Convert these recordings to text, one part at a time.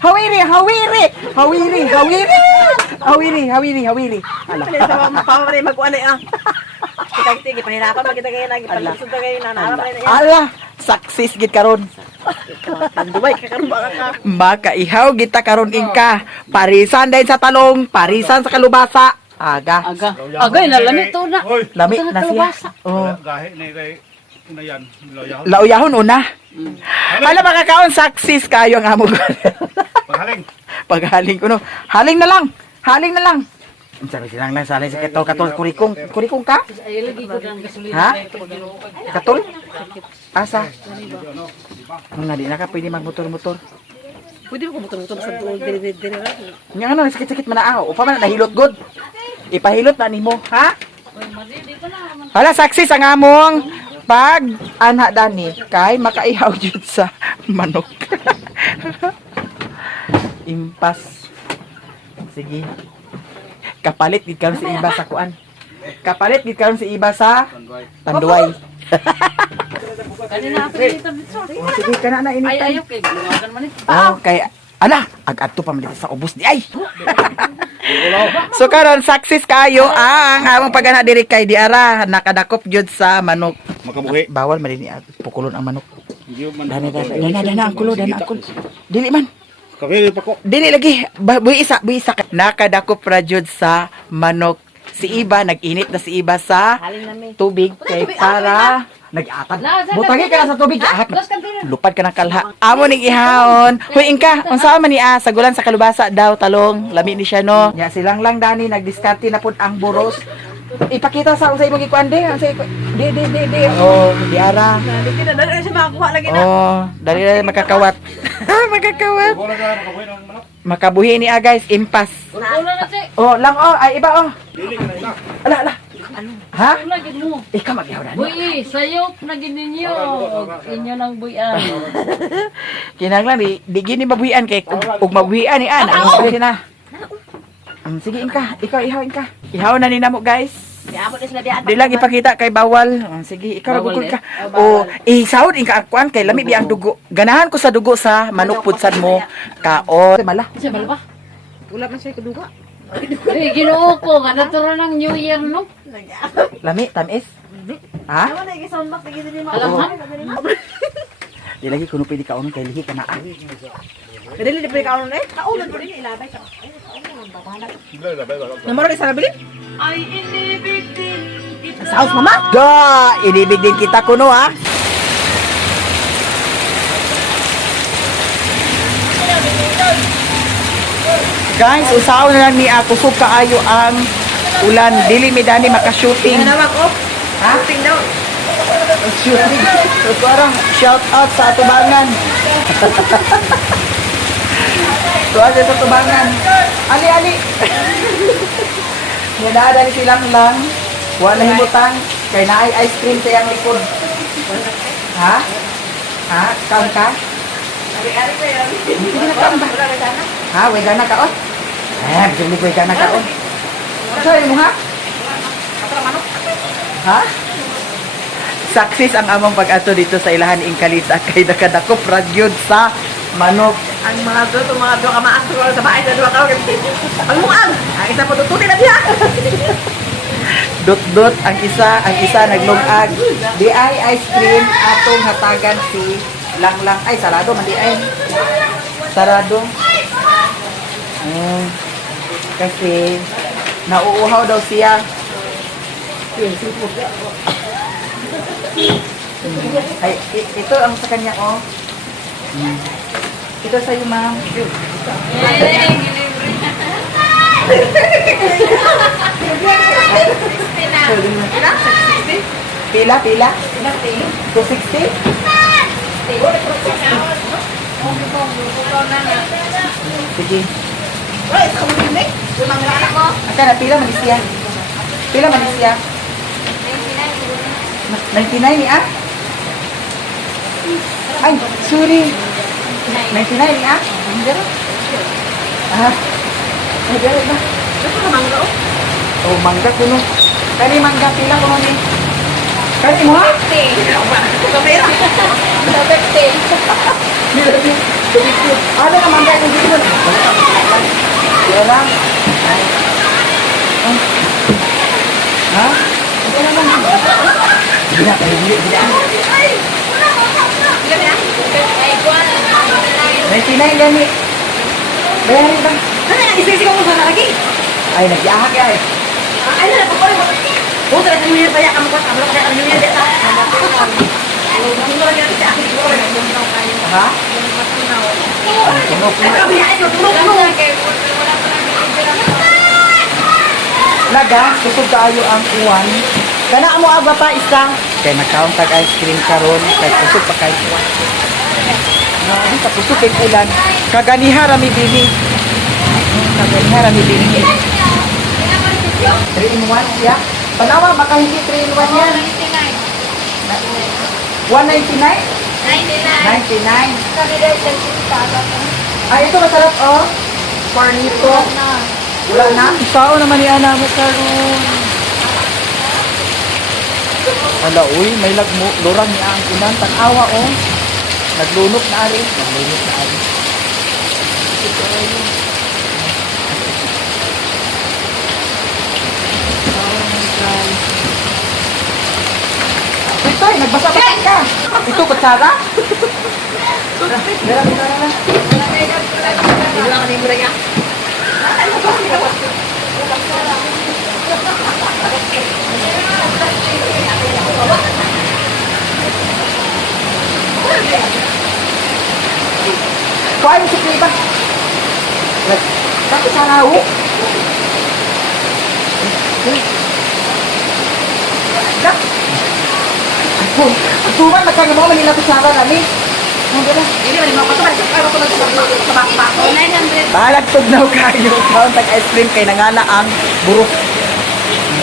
Hawiri, hawiri. Hawiri, hawiri. Hawiri, hawiri, hawiri. Ala. Sa pamari magkuan ay Sige, pahirapan magkita kayo lagi. Paglusod kayo na Ala, success gid karon. Tanduay ka karon ba ka? Makaihaw kita karon ingka. Parisan dahil sa talong, parisan sa kalubasa. Aga. Agay na lamit to na. Lami na siya. Oh. Gahe ni kay una yan. Layaw. Lauyahon una. Hala makakaon success kayo ang amo. Paghaling. Paghaling ko no. Haling na lang. Haling na lang. Sabi silang lang salay sa katol kurikong. Kurikong ka? Ay lagi ko lang gasolina. Ha? Katol? Asa? Mga di na ka pwede magmotor-motor. Pwede mo kumutong-utong sa doon dire. Nga ano, sakit-sakit man na ako. Upa man nahilot god. Ipahilot na nimo, ha? Hala, success ang among pag ana dani kay makaihaw jud sa manok. Impas. Sige. Kapalit gid karon si iba sa kuan. Kapalit gid karon si iba sa Tanduay. Kanina ako dito bitso. Sige kana na Ay ini. ayok kay lumagan man ito. Oh, kay ala, ag-adto pa man dito sa ubos di ay. So karon success kayo ang among pagana diri kay diara nakadakop jud sa manok. Makabuhi. Bawal man dinhi pukulon ang manok. Hindi man. Dana ang kulo, dana ang kulo. Dili man. Kawili pa ko. Dili lagi. Buhi isa. Nakadakop ra jud sa manok. Si Iba nag-init na si Iba sa tubig kay para nag-atad. Butangi ka na sa tubig. Lupad ka ng kalha. Amo ning ihawon. Hoy ingka, unsa man ni sagulan sa kalubasa daw talong. Lami ni siya no. Ya silang lang dani nagdiskarte na pud ang buros. Ipakita sa unsay imong gikuan de, unsay di. Oh, diara. Dili na dali siya makakuha lagi na. Oh, dali na makakawat. Makakawat. Wala ka makabuhi ng manok. Makabuhi ni guys, impas. Ulo na ti. Oh, lang ay iba oh. Dili ka na ina. Ala. Ha? Ulo gid mo. Ikaw magyaw na. Buy, sayop na gid ninyo. Inyo nang buyan. Kinahanglan di gini mabuhian kay ug mabuhian ni ana. Sige na. Sige inka, ikaw ihaw inka. Ihaw na ni namo guys. Diabot is na diat. Di lang ipakita kay bawal. Sige, ikaw Bawal nagugol eh. ka. O isawod inka kuan kay lami bi ang dugo. Ganahan ko sa dugo sa manok pudsan mo. Kaon. Mala. Sa balba. Wala man siya kuduga. Ay Ginoo ko, nga naturo ng New Year no. Lami tamis. Ha? Ano na gi sound box lagi dili mo. Alam Di lagi kuno pwede kaon kay lihi kana. Dili di kaon eh. Kaulan mo din ilabay sa. Dili la ba. Namaro sa nabili? Sa house mama? Da, inibig din kita kuno ha. Guys, usaw na lang ni ako kung kaayo ang ulan. Dili mi dani maka-shooting. Hanawak ko. Ha? Ting daw. Shooting. So parang shout out sa atubangan. Tuwa sa atubangan. Ali, ali. Nadada ni silang lang. Wala himutang. Kay naay ice cream sa iyang likod. Ha? Ha? Kaon ka? Ari-ari ko yan. Hindi na kaon ba? Wala na sana. Ha? Wegana kaon? Bili wegana kaon. Sorry mo ha? Ha? Success ang among pag-ato dito sa ilahan Ingkalisa kay nakadakop ragyod sa manok. Ang mga doon, mga doon ka maastro sa bahay na doon ka. Ang muang! Ang isa po tututin na diya. Dot-dot ang isa naglungag. Di ay ice cream atong hatagan si Lang-lang. Ay, sarado man di ay. Sarado. Kasi nauuhaw daw siya. Ay, ito ang sa kanya oh. Ito sa iyo, ma'am. Pila? 260? Sige. Wala, isa kong binig. Limang anak ko. Aka na, pila manis siya? Pila manis siya? 99 ni ah? Ay, sorry. 99 ni ah? Ah. Ay, dali ba? Ito na mangga oh. Oh, mangga kuno. Kani mangga pila kuno ni? Kani mo ha? Kamera. Ano na mangga yung dito Pera? Oh. Ha? Ito naman. Hindi na, tayo hindi. Hindi na. 99 gani. Bayarin ba? Ano na, isisigaw mo sana lagi? Ay, nag-iahak ay. Ano na, pagpapalay mo. Buto na sa New Year, kaya kamukha ka. Wala kaya ang New Year, dito. Ano na lang sa akin, siguro. Ha? Ano, tunog. Ano, biyahin mo, tunog. Laga, kusog kaayo ang uwan. Kana mo aba pa isa. Kay nagkaon tag ice cream karon, kay kusog pa kay uwan. Grabe ka kusog kay ulan. Kaganiha rami bini. Kaganiha rami bini. 3 in 1 siya. Panawa baka hindi 3 in 1 yan. 199? 99. Ay, ito masarap oh. Cornito. Wala na. Sao naman ni ana mo karon. Ala, uy, may lurang niya ang inan. Tanawa, oh. Naglunok na ari. Naglunok na ari. Ito, nagbasa-basa ka. Ito, kutsara. Dala, dala. Hindi lang ang nimura niya. Kuha yung sukli ba? Bakit sana ho? Dak. Ako man magkano mo manila kutsara namin. Ano ba? Hindi man, mapatuman. Ay, mapatuman sa bako. 900. Balag tugnaw kayo. Kaon tag ice cream kay nangana ang burok.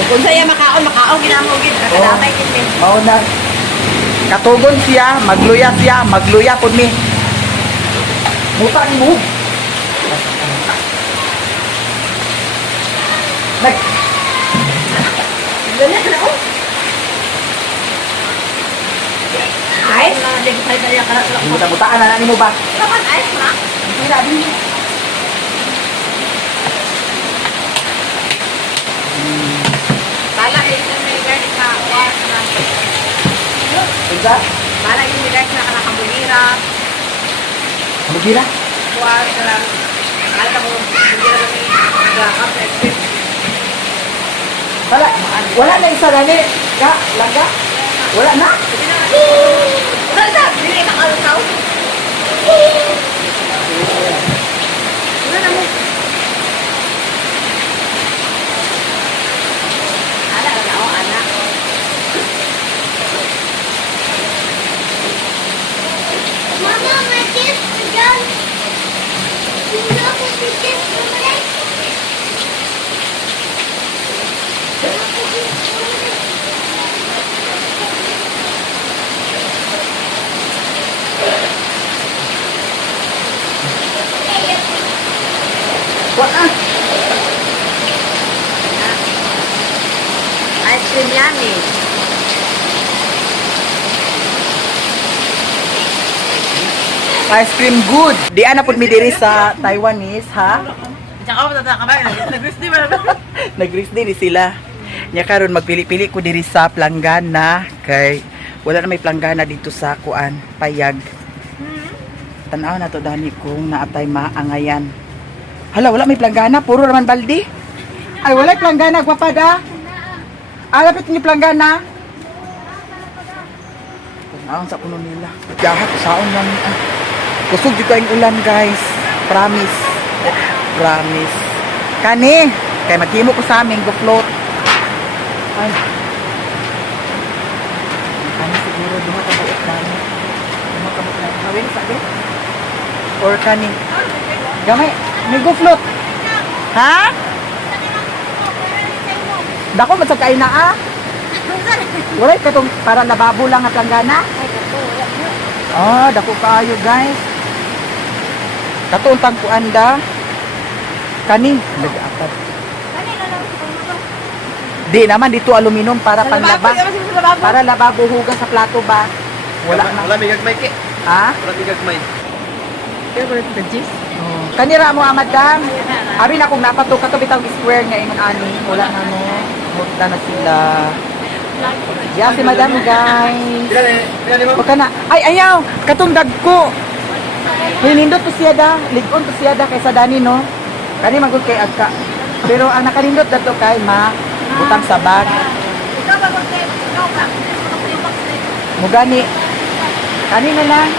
Kung sa'yo makaon, ginamugin. Nakadamay din. Mao na. Katugon siya, magluya pud mi. Muta ni mo. Nag Ganyan na ako. Ice? Hindi ko tayo ka. muta-mutaan na nimo ba? Kapan ice na? Wala din. Bala eh, yung may garlic na kuwas na. Unsa? Bala yung may garlic na kanakambulira. Ano gira? Kuwas na lang. Bala ka mo, bumira kami. Nagkakap sa ice cream. Wala na isa gani. Ka, langga. Wala na. Wala na, hindi na kalusaw. Wala na mo. Ala, ako, anak. Mama, my kiss is done. You know what the kiss is like? Wala. Ice cream yan eh. Ice cream good. Di ana pud mi diri sa Taiwanese, ha? Tsaka ako tatakabay. Nag-Christy ba naman? Nag-risk din sila. Nya karon magpili-pili ko diri sa planggana kay wala na may planggana dito sa kuan, Payag. Tanaw na to dani kung naatay maangayan. Hala, wala may planggana, puro raman baldi. Ay wala planggana gwapada. Alapit ni planggana. Tanaw sa kuno nila. Jahat saon lang. Kusog jud kaayong ulan, guys. Promise. Promise. Kani, kay maghimo ko sa amin go float. Ay. Kani siguro duha ka buot kani. Duha ka buot kani. Hawin sa be. Or kani. Gamay, may go float. Ha? Dako man sa kaina ah. Wala katong para lababo lang at langgana. Ah, dako kaayo, guys. Katuon tang kuanda. Kani, nag-apat. Di naman dito aluminum para panlaba. Para lababo hugas sa plato ba? Wala na. Wala may gagmay ke. Ha? Wala may gagmay. Favorite the cheese? Kanira mo, madam. Yan na. Abi na kung napato katubitang square nga ingon ani, wala na no. Muda na sila. Yeah, si madam guys. Baka na. Ay, ayaw. Katong dagko. Hinindot to siya da. Ligon to siya da kaysa dani, no? Kani magod kay agka. Pero ang nakalindot na to kay ma. Butang sa bag. Mugani. Kani na lang.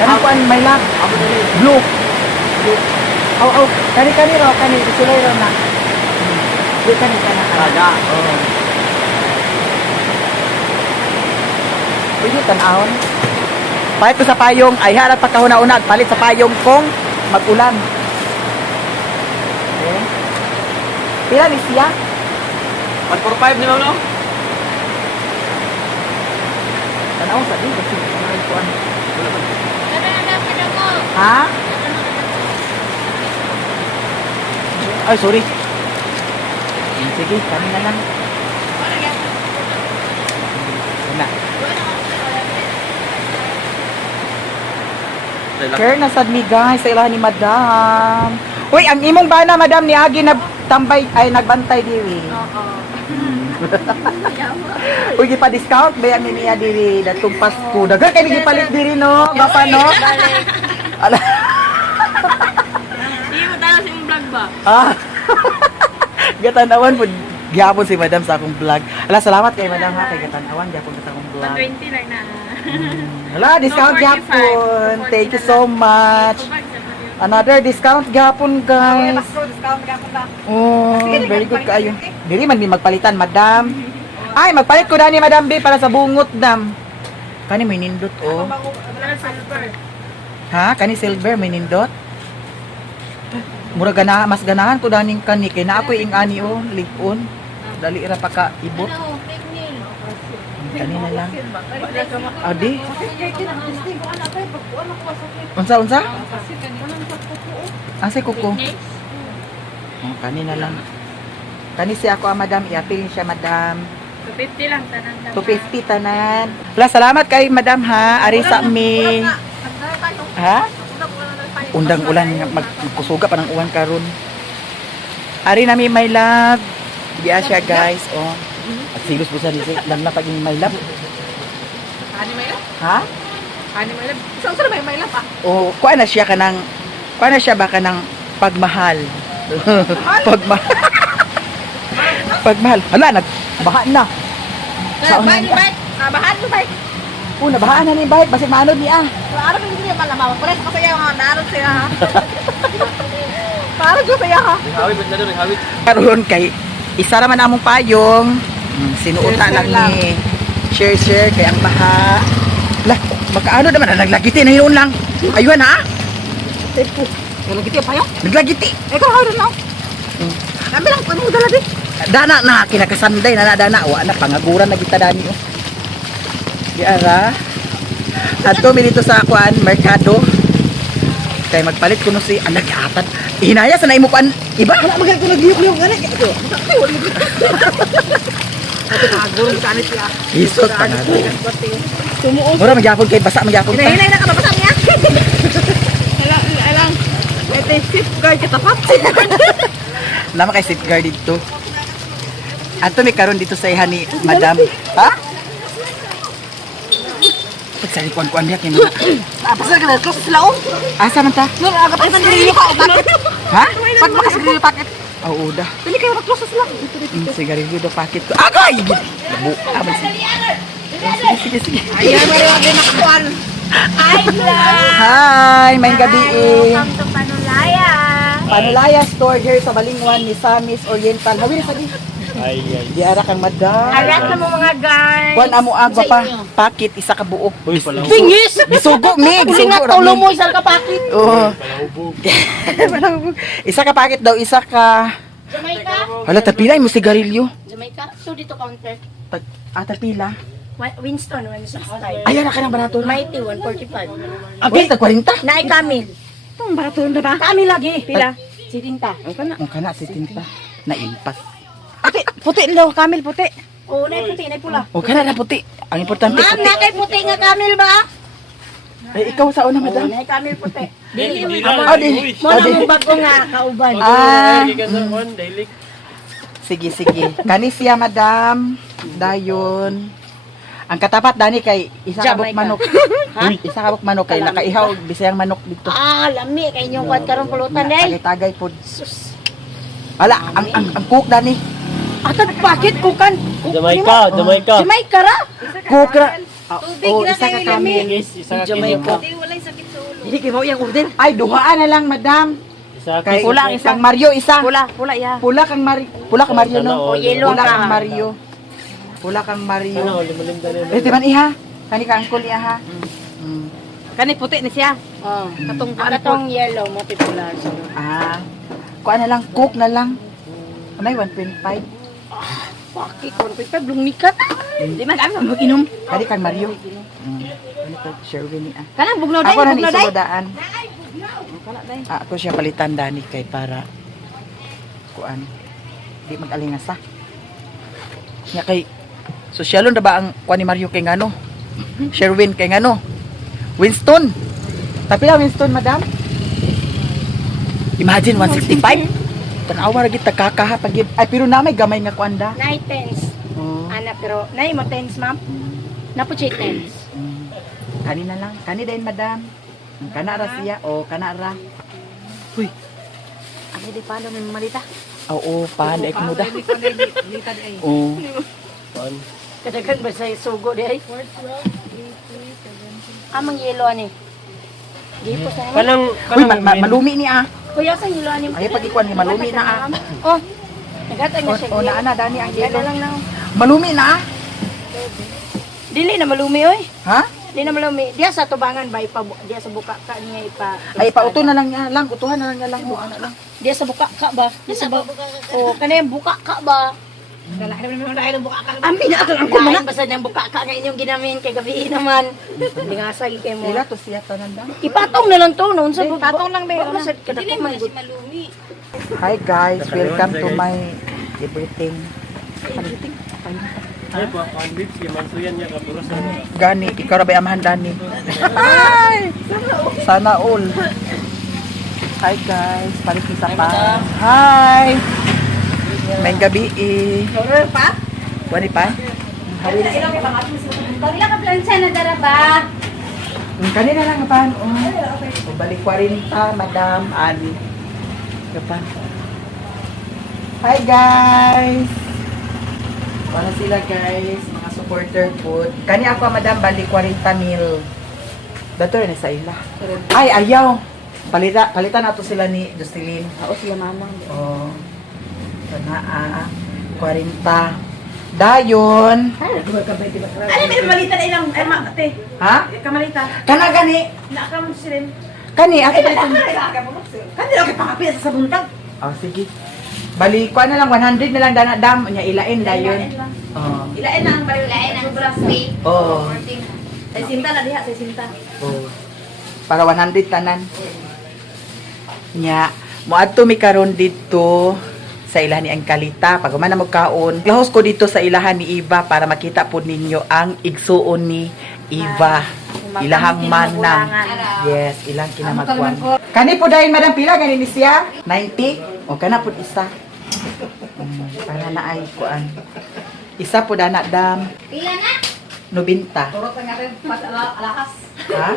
Kani ko an may lap. Blue. Oh, kani raw, kani sulay raw na. Di kani kana kada. Oh. Pwede tan-ahon. Palit ko sa payong, ay harap pa kahuna-unag, palit sa payong kung mag-ulan. Okay. Pila ni siya? 145 ni Mauno? Tan-ahon sa din kasi ano ko ano. Ha? Ay, sorry. Sige, kami na lang. Na. Share na sad mi guys sa ilahan ni madam. Uy, ang imong bana madam ni Agi nagtambay ay nagbantay diri. Uy, gipa-discount ba yan niya diri datong Pasko. Dagan kay gipalit diri no, bapa no. Ala. Iyo tayo sa imong vlog ba? Ah. Gatanawan po gyapon si madam sa akong vlog. Ala, salamat kay madam ha kay gatanawan gyapon sa akong vlog. 20 lang na. Hala, discount gyapon. Thank you so much. Another discount gyapon guys. Oh, very good kaayo. Dili man mi magpalitan madam. Ay, magpalit ko dani madam B para sa bungot dam. Kani may nindot oh. Ha, kani silver may nindot. Mura gana mas ganahan ko daning kani kay na ako ing ani oh, ligon. Dali ra pa ka ibot. Kanina lang. Adi. Unsa? Asa kuko? Oh, kanina lang. Kani siya ako madam, i-appeal siya madam. 250 lang tanan. 250 tanan. Wala, salamat kay madam ha. Ari sa mi. Ha? Undang ulan magkusuga pa ng uwan karon. Ari na mi my love. Diya siya guys, oh. At silos po sa dito. Lang na paging my love. Ani may lap? Ha? Ani may lap? Saan may lap ah? O, kuha na siya ba ka ng pagmahal? Pagmahal. Pagmahal. Hala, nagbaha na. Saan na? Nabahan mo ba? O, nabahaan na ni Bait. Basig maanod niya. Araw hindi niya malamang. Pare kasi yung naroon siya ha. Parang ko siya ha. Hawit na doon, hawit. Karoon kay isa naman among payong. Sinuuta Share lang lang. ni share kay ang baha. Lah, makaano naman naglagiti na yun lang. Ayun ha. Tepo. Kailan kita pa yun? Naglagiti. Eh kung hawin mo. Nabi lang kung mo dala di. Dana na kinakasanday na dana wa na pangaguran na kita dani oh. Di ara. Adto mi dito sa kuan merkado. Kay magpalit kuno si anak atat. Hinaya sa naimo kuan iba. Wala magay ko nagliyok-liyok ngani. Ito. Ate nagurong ka ni siya. Isot pa na. Tumuos. Mura magyapon kay basa magyapon ta. Hinay na ka ba niya? Alang. Ito safeguard kita pa. Nama kay safeguard dito. Ato mi karon dito sa ihan ni Madam. Ha? Pagsari kuan-kuan diya kay mga. Pasal ka na close sila oh. Asa man ta? Nur aga pa sandiri ka bakit? Ha? Pag makasagri paket. Oo da. Dili kayo mag-close sila. Sigarilyo do packet ko. Agay! Labu. Abay sige. Sige. Ayan mo rin din nakuan. Hi, vlog! Hi! May gabi eh. Welcome to Panulaya! Panulaya store here sa Balingwan ni Samis Oriental. Hawin sa di. Ay. Di ara kang madam. Arat na mo mga guys! Kuan amo agwa pa. Packet isa ka buok. Uy, pala. Bingis! Gisugo mi, Uli gisugo nga ra tulo mi. mo isang kapakit. Oo. Palahubog. Isa ka packet daw, isa ka. Jamaica? Hala, tapilay mo sigarilyo. Jamaica? So dito counter. Tapila. Winston, Winston style. Ayan na ka ng barato na. Mighty, 145. Abay, tag 40. Naay Camille. Itong barato na ba? Kami lagi. Pila? Si Tinta. Ang kana si Tinta. Naimpas. Ate, puti daw, Camille puti. Oo, naay puti, naay pula. O kana na puti. Ang importante Ma'am, puti. nakay puti nga Camille ba? Ay, ikaw sa una, madam. Nay kami puti. Dili Oh, lang. Mo na mong bago nga kauban. Ah, Daily. sige, sige. Kani siya, madam. Dayon. Ang katapat, Dani, kay isa kabuk Jamaica. manok. Uy, isa kabuk manok, kay nakaihaw, bisayang manok dito. Lami kay inyong kwat karon pulutan day. Tagay-tagay po. Ala, ang cook, Dani. Atag bakit kukan? Jamaica, Jamaica. Jamaica ra. Cook ra. Oh, isa ka kami. Guys, isa ka Jamaica. Dili kay mo yang order. Ay, duhaan na lang, madam. Isa Kay Pula ang isa. Kang Mario, isa. Pula ya. Pula kang Mario, no? O, yellow Pula ka. kang Mario. Pula kang Mario. Ano, limalim dali. Eh, timan iha. Kani ka angkol iha, ha? Mm. Kani puti ni siya. Katong yellow mo titular. Ah. Kuha na lang, cook na lang. Anay, 1.5. Bakit kon pa blumnikat. Di man kami mag-inom. Kani kang Mario. Ano to, Sherwin ni ah. Kanang bugnaw day, Ako na ni bugnaw day. isulodaan. Ako siya palitan, Dani, kay para kuan. Di mag-alingasa. Nya kay sosyalon na ba ang kuan ni Mario kay ngano? Sherwin kay ngano? Winston. Tapi lang Winston, madam. Imagine 165. Tanawa ra gid kakaha pag ay pero na may gamay nga kuanda. Night tens. Oh. Ana pero nay mo tens ma'am. Napo check tens. Kani na lang. Kani din, madam. Kana ra siya o kana ra. Uy. Ano di paano may malita? Oo, pan ay kumuda. Oo. Kadagan ba sa sugo di ay? Amang yelo ani. Di po sa Kanang, Uy, malumi ni ah. Kuya sa yelo ani. Ay pag ikuan ni malumi na ah. Oh. Nagatay na siya. O naa na dani ang Yelo yelo. lang na. Malumi na ah. Dili na malumi oy. Ha? Di na malumi. Diya sa tubangan ba ipa diya sa buka ka niya ipa. Ay pauto na lang niya lang, utuhan na lang niya lang mo ana lang. Diya sa buka ka ba? Diya sa buka. Oh, kanay buka ka ba? Dalahi naman dahil ang buka ka. Ambi na ato ang kumana. Basta nang buka ka nga inyong ginamin kay gabi naman. Hindi nga sa kay mo. Ila to siya tanan da. Ipatong na lang to noon sa buka. Patong lang ba? Sa kadako man gud. Hi guys, welcome to my everything. ay po, convicts, yung mansuyan niya kapuros na. Gani, ikaw ra ba amahan dani? Hi! Sana all. Hi guys, palit kita pa. Hi! May gabi eh. Pa? Wani pa? Pagila ka plancha na dara ba? Kanina lang kapan. Oh. Balik 40, madam. Ani. Kapan. Hi guys! Wala sila guys, mga supporter food. Kani ako madam, balik 40 mil. Dato rin sa ila. Ay, ayaw! Palitan nato sila ni Jocelyn. Oo sila mama. Oh. Sana 40. Dayon. Ay, may malita na ilang ay ate. Ha? Kamalita. Kana gani. Nakam silim. Kani, ako palitan. Kanila kay pakapil sa buntag. Oh, sige. Balik ko na lang 100 na lang dana dam nya ilain dayon. Oh. Ilain na ang bariw ilain ang free. Oh. Ay sinta na diha sa sinta. Oh. Para 100 tanan. Nya, moadto mi karon dito sa ilahan ni Angkalita. Pag man na magkaon, lahos ko dito sa ilahan ni Iva para makita po ninyo ang igsuon ni Iva. Ilahang manang. Yes, ilang kinamagwan. Kani po dahil madam pila gani ni siya? 90? O kana po isa. Para na ay kuan. Isa po dana dam. Pila na? 90. Turot nga rin pat alahas. Ha?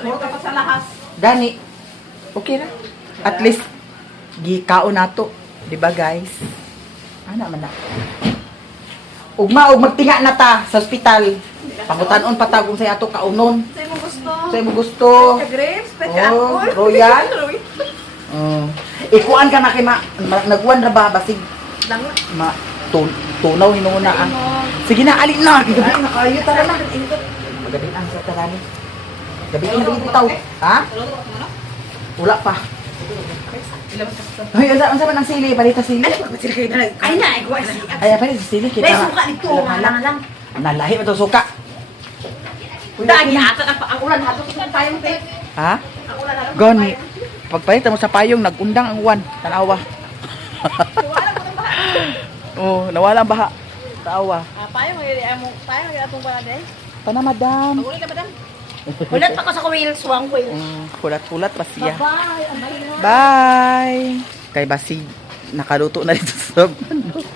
Turot pa sa alahas. Gani. Okay na. At least gikaon nato, di ba guys? Ana man na. Ugma og magtinga na ta sa ospital. Pangutan-on pa ta kung say ato kaunon. Say mo gusto. Say mo gusto. Grapes, Oh, royal. Oh. Ikuan ka na kay nagwan ra ba basig Lang. tunaw hinuna ang. Sige na, ali na. Gabi na kayo tara na. Gabi ang sa tarani. Gabi na bitaw. Ha? Wala pa. Hoy, unsa man ang sili? Balita sili. Ay na, ay guys. Ay, pa sa sili kita. May suka dito, lang. Nalahi man to suka. Dagi ato ang ulan hato ko tayo mo te. Ha? Ang ulan hato. Gani. Pagpalit mo sa payong, nagundang ang uwan. Tanawa. Oh, nawala ang baha. Tanawa. Payo mo iri amo, payo mo atong bala day. Pana madam. Uli ka madam. Ulat pa ko sa wheels, wang wheels. Hulat-hulat pa siya. Bye. Ang mahirap. Bye! Kay Basig, nakaluto na dito sa manok.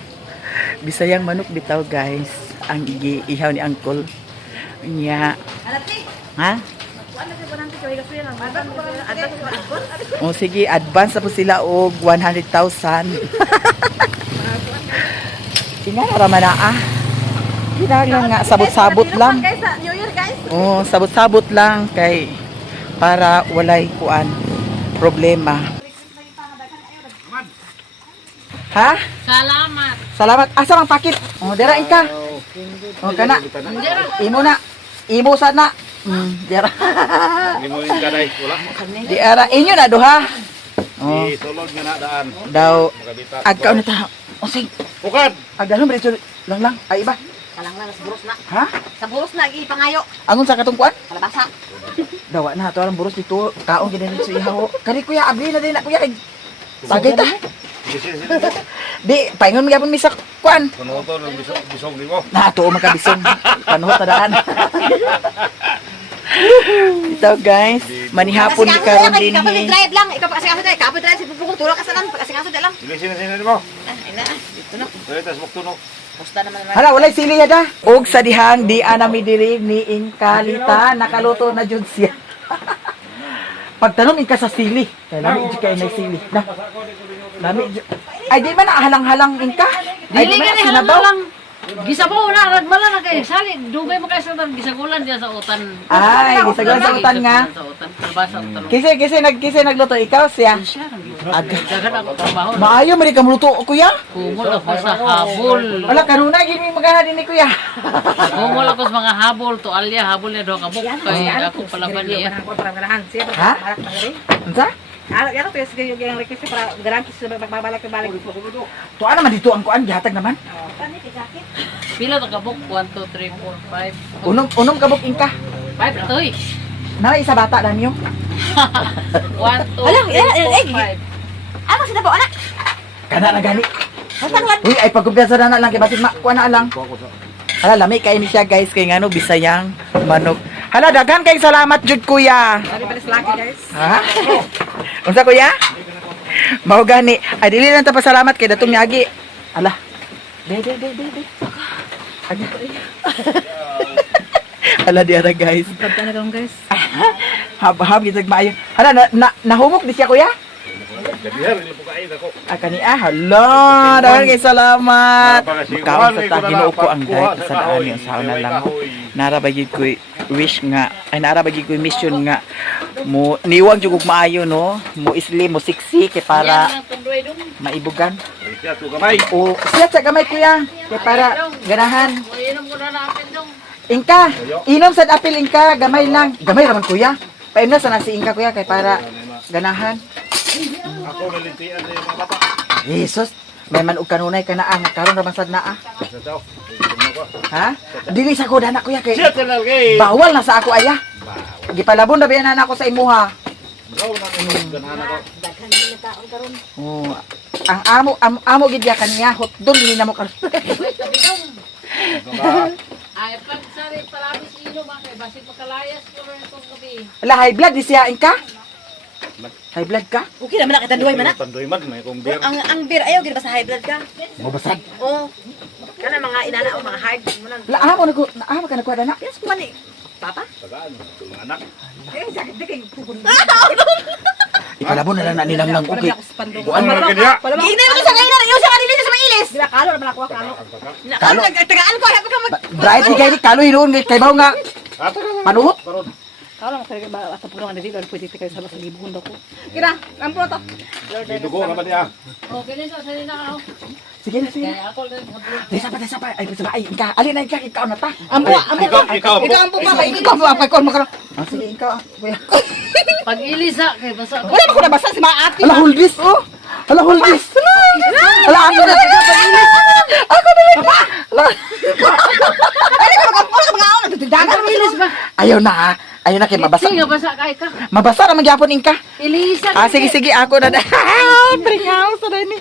Bisayang manok bitaw guys. Ang ihaw ni Uncle. Nya. Ha? O sige, advance na po sila og 100,000. Tingnan na raman na Ginagan nga, sabot-sabot lang. New Year, guys. Oh, sabot-sabot lang kay para walay kuan problema. Ha? Salamat. Salamat. Asa mang pakit? Oh, dira ka. Oh, kana. Imo na. Imo sana. Dira. Limo yung kaday, wala. Dira inyo na duha. Oh, Sulod nga na daan. daw Magabita. agkaw na ta. O sig, Bukad! agdalom dito lang. Ay iba. Kalang lang, sa buros na. Ha? Sa buros na, ipangayo. Angon sa katong kuan? Kalabasa. Dawa na to alang buros dito. Kaon gid sa ihaw. Kani kuya abli na din na kuya. Sagay ta. Di, paingon mi gyapon mi sa kuan. Kuno to, bisog ni mo. Na to magkabisong. Panuhot na daan. Ito guys, manihapon ni karon din Kapag ni. drive lang, ikaw pa kasi kaso drive. Kapag drive, si Pupukong tulak ka sa lang. Kasi kaso lang. Sini mo. Ina, dito na. Dalitas magtuno. Pusta naman naman. Hala, walay sili ya da. Og sa dihang di anami diri ni Inkalita nakaluto na jud siya. Pagtanom inka sa sili. Kay lami jud kay may sili. Na. Lami jud. Ay di man halang-halang inka. Ay di Dili man ka ni sinabaw. lang. Gisabaw na, ragmala na kayo. Sali, dugay mo kayo sa utan. Gisagulan diya sa utan. Ay, gisagulan sa utan nga. Sa utan. Kalbasa utan. Kisi nagluto ikaw siya. Siya, Aga. dagan ako trabaho. Maayo man ka muluto kuya. Kumul ako sa habol. Wala kanuna gini magana din ni kuya. Kumul ako sa mga habol. Tualya, habol niya doon kabuk. Kaya ako palaban niya. Ha? Unsa? Ano to yung yung request para garanti sa babalik-balik. Tuwa naman dito ang kuan gihatag naman. Pila to kabuk? 1, 2, 3, 4, 5. Unom kabuk inka. 5 to eh. Na isa bata lang yo. 1, 2, Walang, 3, 4, 5. Ano sila po anak? Kana na gani. Matanglan. Uy, ay pagkumpiyansa na lang kay basit kuha na lang. Hala, lami kay ni siya guys kay ngano bisayang manok. Hala, daghan kay salamat jud kuya. Sorry pala lucky guys. Ha? Unsa kuya? Mao gani. Ay dili lang ta pasalamat kay datong niagi. Ala. De. Aga. Hala diara guys. Pagka na lang guys. Hab gitag maayo. Hala nahumok di siya kuya? Gabihar, hindi po kain ako. Kani hala, daghan kay salamat. Makaon sa ta hinuko ang dahil sa daan yung sa na lang. Narabagid ko wish nga, ay narabagid ko mission nga mo niwang jud kog maayo no, mo isli mo siksi kay para Yan ang tundoy doon. maibugan. Siya, to gamay. O siya sa gamay kuya, kay para ganahan. Inom ko na natin doon. Ingka, inom sa apil ingka, gamay lang. Gamay raman kuya. Paimna sa nasi ingka kuya kay para ganahan. Ako nalintian sa mga bata. Jesus, may man og kanunay ka na karon raman sad naa. Sa tao. Ha? Dili sa ko dana kuya kay Siya, talagay. bawal na sa ako aya. Gipalabon na biyan ako sa imuha. Bro, namin ganahan ako. Oh, ang amo gid ya kaniya hotdog ni namo karon. Ay, pag sari palabis inom kay basit makalayas ko rin itong gabi. Ala high blood di siya ingka? High blood ka? Okay naman nakita duway man na. Tandoy man, may kong beer. Ang beer ayaw gid ba sa high blood ka? Mabasag. Oo. Kana mga inana o mga hard mo nang. La amo ka nagkuha dana. Yes, kuman ni. Papa? Tagaan, mga anak. Eh, sakit di kay pukul. Ipalabon na lang na nilang nang okay. Buwan mo lang kanya. Giingnan mo sa kayo na yung sa kanila sa mailis. Dila kalo naman ako kalo. Kalo nagtagaan ko happy ka mag. Bright di kay ni kalo hinuon kay baw nga Ato ka. panuhot. Karon. Kalo mo talaga ba sa pulong na dito pwede kay sa libuhon daw ko. Kira, ampo to. May dugo naman niya. O, ganun sa sarili na ako. Sige na sige. Kaya ako rin hablo. Desa pa ay sa ay ingka. Ali na ingka ikaw na ta. Ampo, ampo. Ikaw. Ikaw ampo pa kay Ikaw pa kon mo karon. Ah sige ikaw. Kuya. Pag ilisa, kay basa ako. Wala na ko nabasa si mga ate. Ala huldis oh. Ala huldis. Ala ako na. Ako na. Ala. Ay, ka magampo ka mga awon nagdagan mo ilis ba? Ayaw na ha. Ayaw na kay mabasa. Sige, basa kay ka. Mabasa naman gyapon ingka. Ilisa. Ah, sige, ako na. Bringaw sa na ni.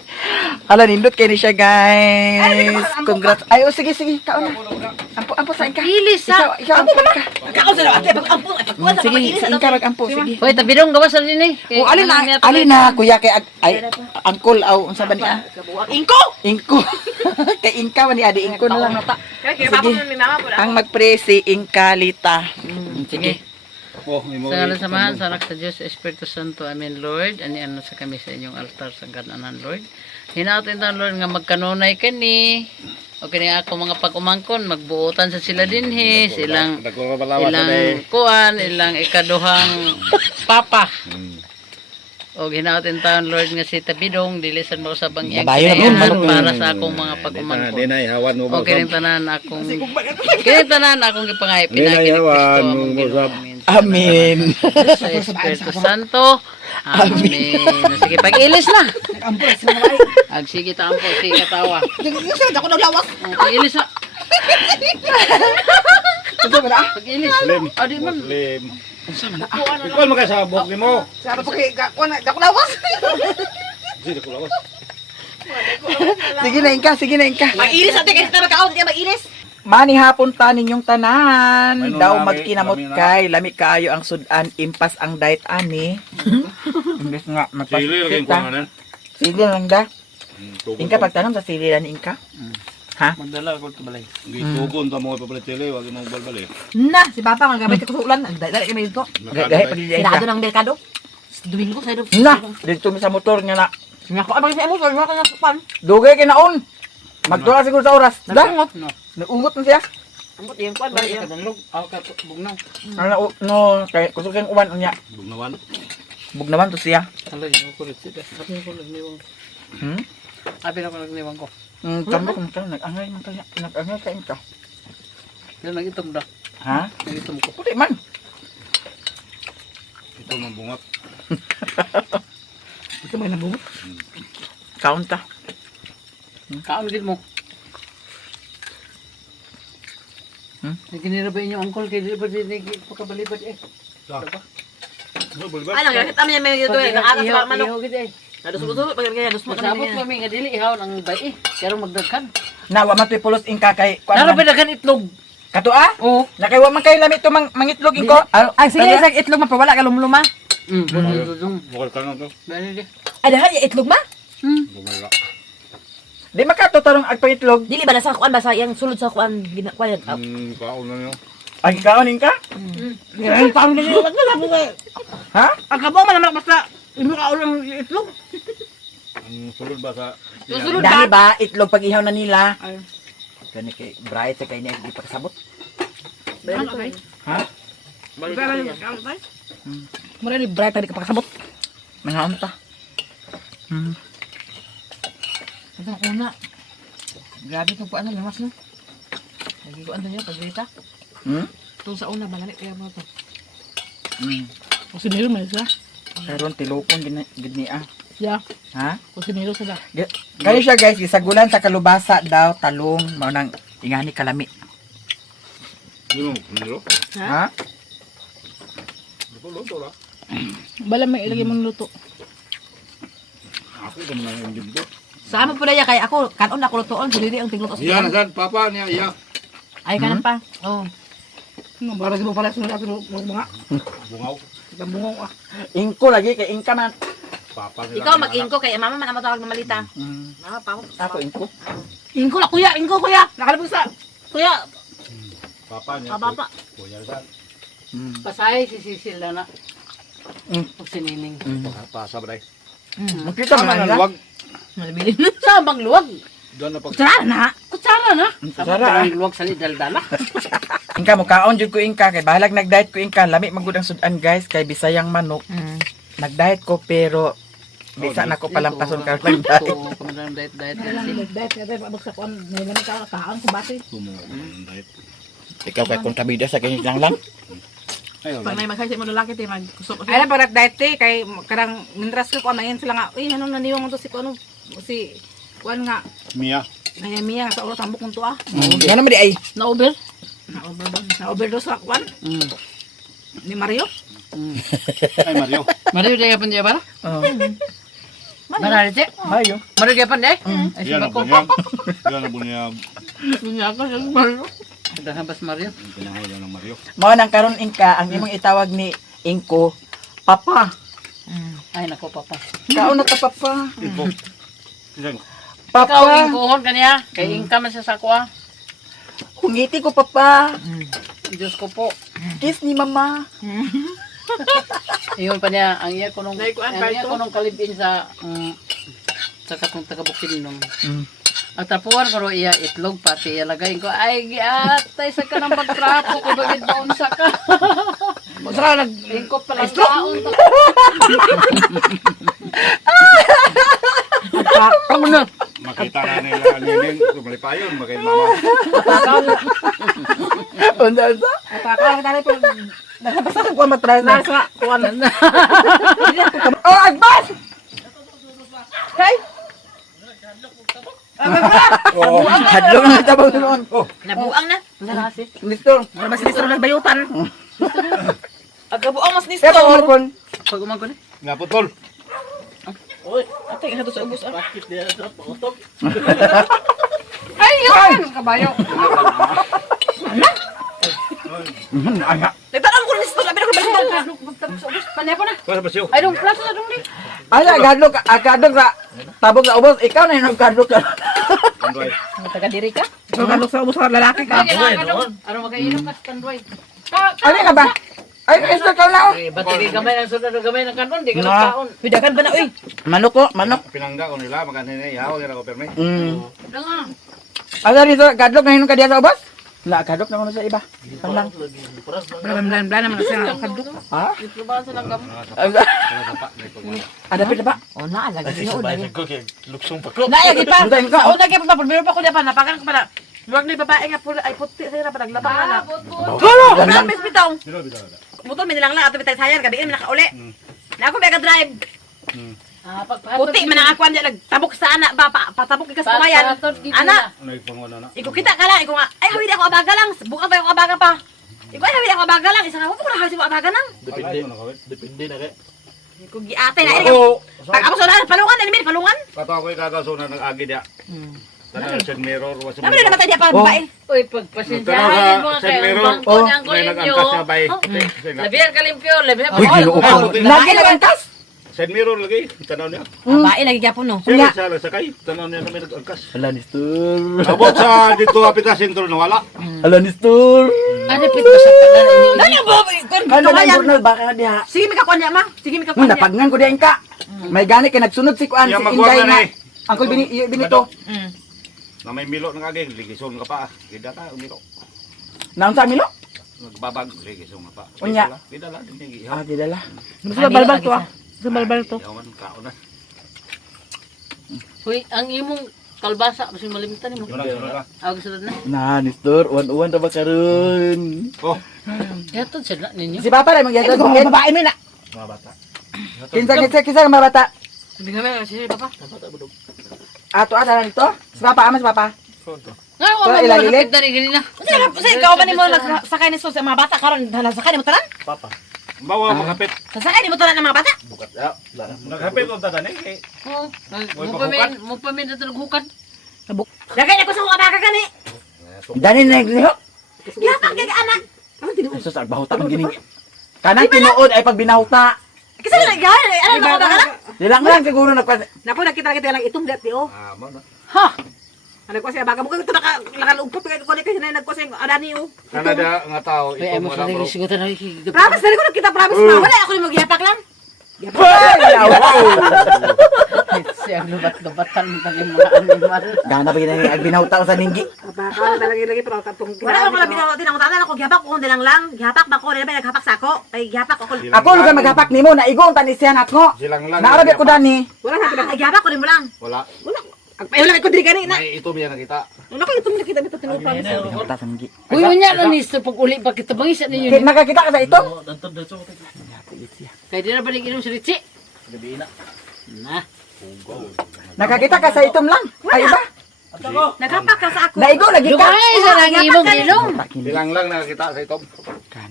Hala, nindot kayo ni siya, guys. Congrats. Ay, oh, sige, ikaw na. Ampo sa ingka. Ilisa. Ikaw, ampo ka. Kaon sa ate pag ampo. Sige, si Inka mag-ampo, sige. Hoy, tabidong gawas sa din eh. O, alin na, kuya, kay, ay, angkol, aw, unsa ba niya? Ingko! Ingko. Kay Inka, man ni Adi, Ingko na lang. Kaya Sige. Ang mag-pray si Inkalita. Sige. Oh, may mo. Sa ngalan samahan, sa anak sa Diyos, Espiritu Santo, Amen, Lord. Ani ano sa kami sa inyong altar sa gananan, Lord. Hinaotin tayo, Lord, nga magkanunay kani. O kini ako mga pag-umangkon, magbuutan sa sila dinhi, silang Dagko ka balawas ilang na kuan, ilang ikaduhang papa. O hinaotin taon, Lord, nga si Tabidong, dilisan mo sa bang iyang Nabayo na kinayahan po, para sa akong mga pag-umangkon. Di na ihawan mo O kinintanan akong ipangay, pinagi ni Kristo among Ginoo. Amen. Sa Espiritu Santo. Amen. Sige, pag-ilis na. Sige, taampo. Sige, katawa. Ako naglawak. Pag-ilis na. Pag-ilis. Slim. O, di man. Slim. Ikaw mo sa bok ni mo. Sabi po kay ako lawak. Sige, dagko lawas. Sige na, Inka, sige na, Inka. Mag-iris ate kasi tayo magkaon, hindi mag-iris. Mani hapon ta ninyong tanan. May Daw nunami, magkinamot lami na. kay, lami kaayo ang sudan, impas ang diet ani. Imbes nga, Sili lagi ko magpasita. nga Sili lang da. Inka, pagtanong sa sili lang ni Inka. Ha? Magdala ako ito balay. Gitugon ta mo pa pala tele, wag mo balbali. Na, si Papa nga gamit ko sa ulan. Dali kami dito. Gahe pag Inka. Sinado ng merkado. Domingo sa doon. Na, dito mi sa motor niya na. Nga ko abang sa mo, nga kanya pan. Dugay kinaon. Magdura siguro sa oras. Da. Naungot na siya. Ambot yung pan ba yan? Kadalog. Ako ka bugnaw. Ano no, kay kusog kang uwan unya. Bugnawan. Bug naman to siya. Alay, ako kulit sila. Sabi ko nagniwang. Hmm? Sabi ako nagniwang ko. Tambok man ka, nag-angay man kanya. Nag-angay ka Inka. Yan, nagitom da. Ha? Nagitom ko. Puti man. Ito man bungat. Ito may nabungot. Kaon ta. Kaon din mo. Hmm? Naginira ba inyong angkol kay di ba din pagkabalibad eh. Ano, kahit amin may dito eh, nakakas sa manok. Ihaw gid eh. Nadusulo, pag ganyan, dusmo Masabot kami. kami nga dili ihaw ang bay eh. Pero magdagkan. Na wa man tuy pulos Inka kay kuan Naro man. ba daghan itlog? Kato ah? Oo. Nakaiwa man kayo lamit to mangitlog Inko. Ay, sige, isang itlog mapawala ka lumluma. Bukal ka na to. Dali di. Ay, dahan yung itlog ma? Bumala. Di makato tarong agpangitlog. Dili ba nasa kuan ba sa yang sulod sa kuan kuan yan? Kaon na niyo. Ay kaon Inka? Ay, paano na yun? Wag na lang mo Ha? Ang kabaw man naman basta imo ka ulang itlog. Ang sulod ba sa Susunod Dali ba? ba itlog pag ihaw na nila? Kani kay bright sa kay niya di pakasabot. Ano kay? Ha? Mura ni bright tadi kapakasabot. Mangaon ta. Ito ang una. Grabe itong kuan na lamas no. Lagi ko ano niya pagdita. Hmm? Itong sa una balani kaya mo to. Hmm. Kusinero man sila. Karon tilokon gid niya. Yeah. Ha? Kusinero sila. Kaya siya guys, gisagulan sa kalubasa daw talong mao nang ingani kalami. Ano? Ano? Ha? Luto la. Bala may ilagay mong luto. Ako ka mga yung gimbo. Sa amo pala ya kay ako kanon ako lutoon dili ang tingluto Iya sa. na sad papa niya iya. Ay kanan pa. Oh. No, para sa pala sunod ato mga Bungaw. bungaw ah. Ingko lagi kay Inka man. Papa Ikaw mag-ingko kay mama man amo tawag ng malita. Hmm. Mama pa Ako Inko. Ingko la kuya, ingko kuya. Nakalabog sa. Kuya, Papa niya. papa. Kuya sad. Hmm. Pasay si Sisil daw na. Mm. Pag sinining. Papa sa balay. Makita man nila. Wag. Malabilin. Saan bang luwag? Doon na pag Kutsara na. Kutsara na. Kutsara, ah. Ang luwag sa lidaldala. Inka mo kaon jud ko Inka kay bahalag nag-diet ko Inka lami magud ang sudan guys kay bisayang manok. Nag-diet ko pero bisa na ko palampason ka nag-diet. Oo, kumadang diet kasi. Nag-diet kaya pabog sa kuan, may lamig ka kaan ko bati. Ikaw kay kontrabida sa kanya lang. Pag may magkasi mo lalaki ti magkusok. Ay lang pag diet ti kay karang mindras ko kuan ayan sila nga. Uy, ano na niyo mo to si kuno si kuan nga. Mia. Ay miya sa ulo tambok kunto ah. Yan naman di ay. Na over. Na overdose sa kuan ni Mario. Ay Mario. Mario dia kapan dia bara? Oh. Bara dia. Hayo. Mario kapan dia? Ay Yan siya ang ko. bunyag. Yan ang bunyag. Niya ka sa Mario. Sudah habis Mario. Pinahawag ng Mario. Mao nang karon Inka, ang imong itawag ni Inko, Papa. Ay, nako, papa. Kaon na ta Papa. Ito. Isang. Ikaw, Papa, ingkuhon kaniya. Kay ingka man siya sa kuha. kungiti ko Papa. Diyos ko po. Kiss ni Mama. Iyon pa niya, ang iya ko nung kalibin sa katong taga-Bukidnon. At tapuan ko ro iya itlog pati ilagay ko ay giatay sa kanang pagtrapo ko bagid baon sa ka. Saka nag-ingkop pa lang taon. Kamu na. Makita na nila nining lumalipayon, magay mama. Unda sa. Pakakaw tali po. Basta ko matras na. Nasa kuan. Oh, advance. Kay. Oo. Hadlong na tabang noon. Oh, Nabuang na. Nestor. Mas nistro nagbayutan. Agabuang mas Kaya pa kon. Pag umangko ni. Nga putol. Ate nga sa ubos ah. Bakit niya sa pautok? Ayun! Kabayo. Nagtanong ko nistro labi na ko bayutan. Panay po na. Para ba siyo? Ay, dong, plato na dong di. Ay, gadlok sa tabog sa ubos. Ikaw na yung gadlok ka. Kandoy. Taga-diri ka? Nagkalok sa ubos lalaki ka. Ano magkainom ka sa kandoy? Ano ka ba? Ay, Nestor ka na. Ba't hindi gamay ng sunod gamay ng kanon? Di ka Na. nagkaon. Pidakan ba na uy? Manok ko, manok. Pinangga ko nila, maganda na ihaw, nila ko perme. Danga. Ano dito, gadlok na yun ka diya sa ubos? Wala, gadlok na ko sa iba. Lang. Blan naman sa kaduk. Ha? Itlubahan silang gamay. Ada pila ba? Oh na lagi na Sabay ko kay luksong pa ko. Lagi pa. Butain ka. Oh lagi pa pero pa ko pa napakan ko pa. Wag ni babae nga pula ay puti sa pa naglabang na. Kalo! Promise bitaw. Motor min lang ato bitay sayar gabi man nakauli. Na ako mega drive. Puti man ang akuan diya nagtabok sa ana ba patabok ka sa bayan. Ana, Ano yung pangunan na? iko kita kala iko nga ay hawid ako abaga lang. Bukan pa ako abaga pa. Iko ay hawid ako abaga lang isa nga ko na hawid ako abaga nang. Depende na kay. Iko giatay na iko. Pag ako sa palungan ni palungan. Kato ako ikagaso na nag-agi diya. Tanang sa mirror, was Naman na namatay diya pa babae. Uy, pagpasensyahan Tanang mo sa kayo. mirror, Bangko niyang may kulit nag-angkas niyo. na bay. Labihan kalimpyo, labihan Uy, ginoo ko. Lagi na angkas. Sa mirror lagi, tanaw niya. Babae lagi gyapon no. Siya sa sakay, tanaw niya na may nag-angkas. Ala, Nestor. Abot sa dito apita sentro na wala. Ala, Nestor. Ano pit ba sa kanan inyo? Dali ba kun Ano na yung journal baka na diha? Sige mi ka kuan niya ma. Sige mi ka kuan niya. Napagngan ko diyan ka. May gani kay nagsunod si Kuan si Yung Inday magwala na. na eh. Angkol binito. Na may milo ng agi, ligison ka pa. Kida ta umiro. Naon sa Milo? Nagbabag, ligison ka pa. Unya. Kida la din gi. Ah, gidala. Sa balbal to ah. Sa balbal to. Yawan kaon na. Uy, ang imong kalbasa, kasi malimitan mo. Sunod. Ako sunod na. Na, Nestor, uwan ra ba karon? Oh, Yato sila ninyo. Si Papa ray magyatod mo. Babae mi na. mga bata. Kinsa mga bata. Sabi nga si papa. Ato ada nito. Si Papa ama si Papa. Nga, wala mo ilalilid? nakapit na rin ganina. Kasi ikaw ba ni mo nagsakay ni sa mga bata karon nasakay ni mo tanan? Papa. Bawa makapit. Nasakay ni mo tanan ng mga bata? Bukat ya. Nakapit ko tanan eh. Oo. Mo pa min dito naghukad. Lagay na ko sa mga baka gani. Dani na nagliho. Yapak kay anak. Ano tinuod? Sus agbahuta man gini. Kanang tinuod ay pag binahuta. Kasi na gani ano mga baka na? Dilang lang siguro nagpa. Napo nakita lang itong dati oh. Ah, mo na. Ha! Ano ko siya baka mo ito nakalugpot kay ko kasi na nagko sa adani oh. Kanada nga tao Ay, ito mo mo sa na bro. rin sigutan na ikigap. Promise dali ko nakita promise na wala ako ni mo gihapak lang. Siya lubat-lubatan mo tali mga animal. Gana ba gina ag binahuta ko sa ninggi. Baka talaga lagi pero katong wala ako lang binaw din ako tanan ako gihapak ko kundi lang gihapak ba ko dili ba naghapak sa ako ay gihapak ako Ako lugar maghapak nimo na igong tanis siya nako. Silang lang. Naarabi ko dani. wala sa ay gihapak ko din mo lang Wala. wala ay wala ko diri gani na May ito biya nakita. ano ko itong nakita bitaw tinuod promise Binahuta sa ninggi. Uy, unya na ni pag uli pa kita bangis ninyo. Kaya nakakita ka sa ito? Kaya di na balik inom si Richie. Na. Nakakita ka sa itom lang. Ay iba. naghapak ka sa ako Naigo lagi ka. Dugay sa nang imong ilong. Silang lang nakakita sa ito.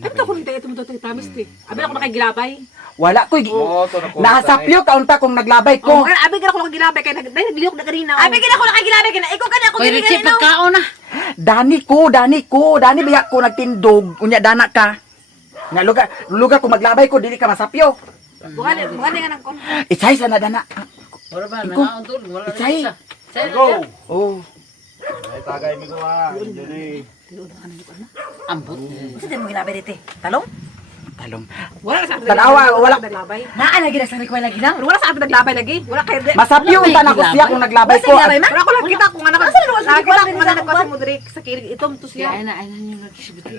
ito ko nito ito mo to promise ti abi ako makagilabay Wala ko. Oo, to na ko. Nasapyo kaunta kong naglabay oh ko. abi gina ko nakagilabay kay naglihok na kanina abi gina ko nakagilabay kay ikaw kani ako Uy, dili Richie, gani no pagkaon na. Dani biya ko nagtindog, unya dana ka. Nga lugar ko maglabay ko dili ka masapyo. Bukan nga nang kon. Itsay sana dana. Wala ba? Iko. Nangaon tol. Wala rin Itsay. isa. Say, Go! Oh, Ay, tagay mi ko ha. Dili. ambot. Kasi di mo ginabay dito. Talong? talong. Wala sa atin Tanawa, wala. naglabay. Naa lagi na sa ko lagi lang. Wala sa atin naglabay lagi. Wala kayo. Masapyo unta na ko siya kung naglabay ko. Wala ko lang kita kung anak. Lagi ko lang kung anak ko si Mudrik sa kirig itom to siya. Ay na nyo nagkisuguti.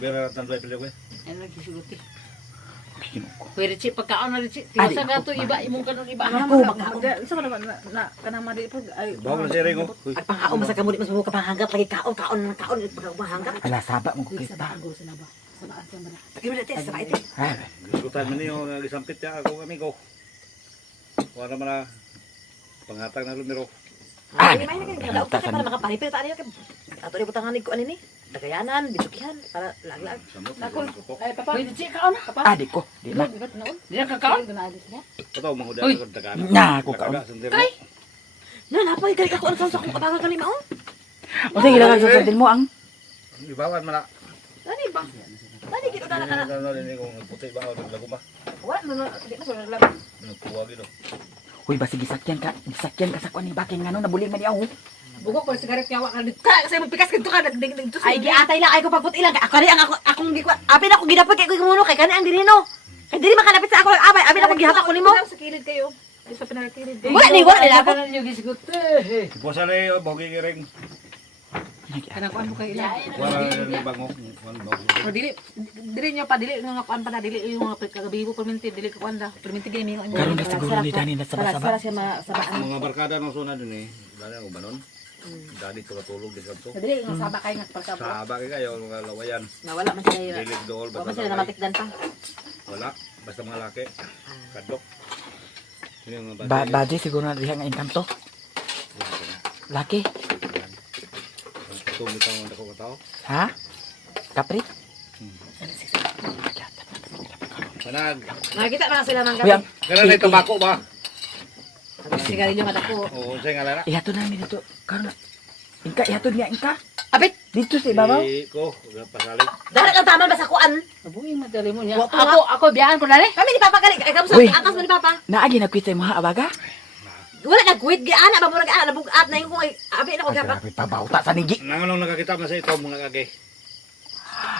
Bira tanay pili ko. Ay nagkisuguti. Pwede si pagkaon na rin si. Tinasa ka to iba imong kanon iba. Ako magkaon. Isa ko na kanang mali po ay Bawo na si Ringo. at pangkaon masa kamuli mas buka panghanggap lagi kaon panghanggap. Ala saba mo ko kita. Tayo na test sa ite. Ay, Gutan man niyo gisampit ya ako kami ko. Wala man na pangatag na lumiro. Ay, may nagkakaot ka para makaparipil ta niyo kay ato ni butangan ko ani ni. Dagayanan, bitukihan para laglag. Ay papa. Pwede si kaon na. adik ko. Di na. Di na kakaon. Ito mo hudan ko taga. Nya ko kaon. Kay. Na napay kay ako ang sa kung kabaga kani mao. O sige lang sa din mo ang. Ibawan man na. Ani ba? Ani gid na kana. Ano din ko puti ba o naglago ba? Wala na di na so naglag. Nagkuha gido. Hoy basi gisakyan ka sa kuan ni bakin ngano nabuling man diaw. Bugok ko sigaret niya wa ka kasi magpikas kito ka nagding to. Ay giatay lang ay ko pagputi lang. Ako ni ang akong gikwa. Apin ako gidapoy kay ko muno kay kani ang dinino. Kay diri makalapit sa ako abay. Apin ako gihatak ko nimo. Sa kilid kayo. Sa pinakilid. Wala ni ako. Kanan nyo gisuguti. Pusa lay bogi giring. Kana kuan mo kay ila. Wala ni bango. O dili nyo pa dili nga kuan pa na dili yung mga kagabi mo perminti dili ka kuan da. Perminti gini mo. Karon na siguro ni Dani na Para saba-saba. siya masabaan. Mga barkada nang sunod din eh. Dali ako banon. Dali ko tulog din kanto. Dili nga saba kay nga para Saba kay kayo mga lawayan. nawala man siya. Dilig dool Wa man basta. siya namatikdan pa. Wala. Basta mga laki. Kadok. Ini mga Baji siguro na diha nga income to. Laki. Tumitaw ang dako katao. Ha? Kapri? Manag. Nakita na sila man Uy, ang Kana na tabako ba? sigarilyo nga dako. Oo, say nga lana. ihato namin dito. Karon na. Inka, ihato niya, inka. Abit, Dito sa ibabaw. Ko, pasalig. dahil ang taman ba sa kuan? Abuing madali mo niya. Wa pa Ako biyaan ko na rin. Kami ni Papa kali, ay kamu sa Uy. atas mo ni Papa. Naagi nagkwit sa mga abaga. Wala na quit gi ana ba mo nag-ana bugat na yung kung abi na ko gapa. Grabe pa bauta sa nigi. Nanganong nakakita na sa ito mga kage.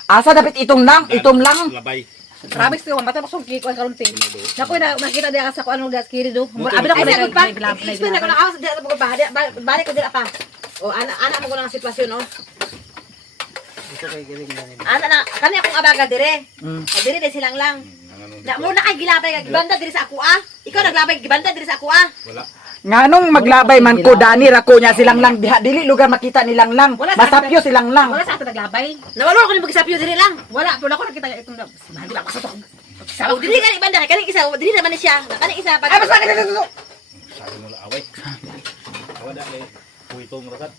Asa dapat itom lang. Labay. Grabe ko mata pa ki kuan karon tin. Nako na makita dia sa kuan gas kiri do. Abi na ko na pa. Explain na ko na awas dia ko pa. Balik ko dira pa. O ana mo ko lang sitwasyon no. Ana na kani akong abaga dire. Dire de silang lang. Na mo na kay gilabay kay gibanda dire sa ako ah. Ikaw naglabay gibanda dire sa ako ah. Wala. Nganong maglabay man ko Dani rako niya silang lang diha dili lugar makita nilang lang. Masapyo silang lang. Wala sa ato naglabay. Nawala ko ni magsapyo dire lang. Wala pero ako nakita itong mahal ako sa to. Sa dire kani banda kani isa dire naman ni siya. Kani isa pag. Ay basta kani dito. Sabi mo la away. Wala kay kuitong rakat.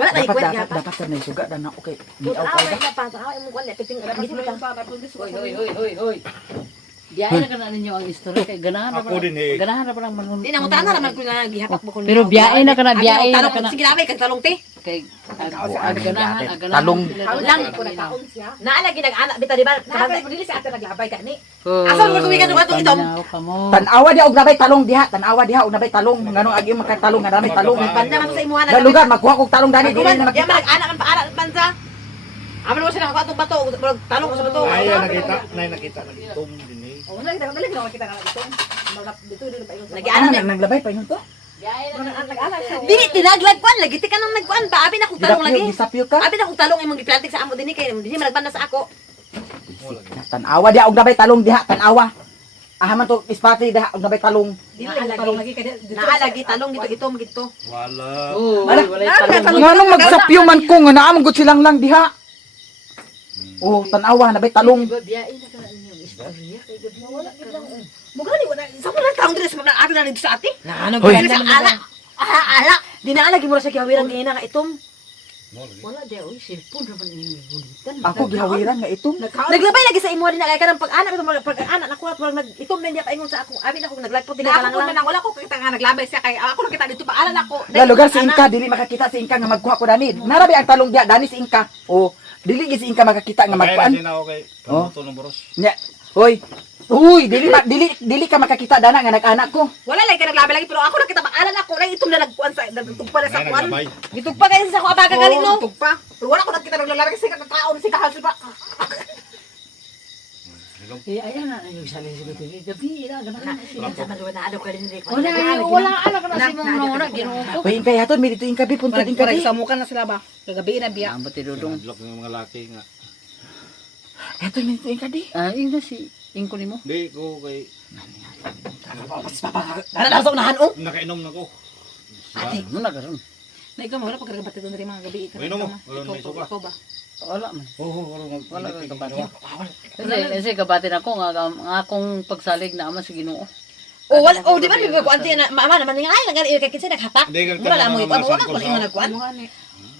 Wala na ikwet Dapat gapa. dapat sa nay suga dan okay. Di Di aw away ka. na pa, away mo kuan piting. Hoy. Biyaan na ka na ninyo ang istorya. Kay ganahan na Ako din eh. Ganahan na pa ng manunod. Di na mo tanan naman ko nga gihapak mo kun. Pero biyain na ka na, biyain na ka na. Sige labay kag talong te. Kay ganahan. Talong. Lang ko na taon siya. Naalagi nag-anak bitaw di ba? Kabantay mo dili sa ato naglabay kani. Asa Asa mo tuwi ka duwa tong itom? Tanawa dia og nabay talong diha, tanawa diha og nabay talong. Nganong agi makatalong nga nabay talong. Banda man sa imuha Na lugar magkuha kog talong Dani dili Di na makita. man nag-anak man paara man sa. Amo mo sila nakakuha tong bato, talong ko sa bato. Ay nakita nagitom din eh. Oh, dali na kita na itom. Dito pa yung. Ano Nag-anak na. naglabay pa yun to? Nag-anak siya. Dili tinaglag kuan lagi ti ka nang nagkuan ba? Abi na kog talong lagi. Gisapyo ka. Abi na kog talong imong giplantik sa amo dinhi kay dinhi malagbanda sa ako. Tanawa dia og nabay talong diha, tanawa. Ahaman to ispati diha og nabay talong. Dili talong lagi kay naalagi talong dito itom gito. Wala. Wala talong. Nganong magsapyo man ko nga naamon gud silang lang diha. Oh, tanawa nabay talong. Biyain na ka na ninyo ang istorya. Kay gabi wala ka na. Mugani wala sa mo lang taong diri sa mga ato na dito sa ati. Nganong Hoy, sa ala. Ala. Dinaalagi mo ra sa kihawiran ina nga itom. Wala di oy, cellphone naman ini gulitan. Ako gihawiran nga itom. Naglabay lagi sa imo din na kay kanang pag-anak ito pag-anak nako at itom din diya paingon sa akong abi na ko naglagpot din Ako lang ko lang. man wala ko kita nga naglabay siya kay ako nakita dito paalan ako. Nga lugar si Inka, dili makakita si Inka nga magkuha ko dani. Narabi ang talong diya, dani si Inka. O, dili gid si Inka makakita nga magkuan. Kaya na ako kay pamuto ng boros. Nya, hoy. Uy, dili ka makakita dana nga nag-anak ko. Wala lang kay naglabay lagi pero ako nakita paalan ako na itom na nagkuan sa nagtugpa na sa Kaya kuan. naglabay. Gitugpa kayo sa ako abaga gali no. Tugpa. Pero wala ko nakita naglalabay kasi kakaon si kahapon pa. Eh ayan na yung salin sa gabi ira ganahan sila. Sa maluwa na adaw ka din ni. Wala anak na si mong nona ginuo ko. Hoy, Inka yaton, mi dito Inka bi, puntod Inka bi. Sa muka na sila ba? Kagabi na biya. Ambot dudong. Adlok ng mga laki nga. Yaton, mi dito Inka di. Ah, ing na si ingko nimo. Di ko kay Nana sa unahan oh. nakainom na ko. Ate, mo na karon. Na ikaw wala pagkagabat ito na mga gabi. Inom mo. Wala may suka. Ikaw ba? Wala man. Wala Wala ka kabati. Kasi kabatin ako nga akong pagsalig na ama sa Ginoo. Oh, wala oh di ba mi ko anti na mama naman nga ay nang kay kinsa naghatak. Di, Wala mo ito. Wala ko ingon nagkuan.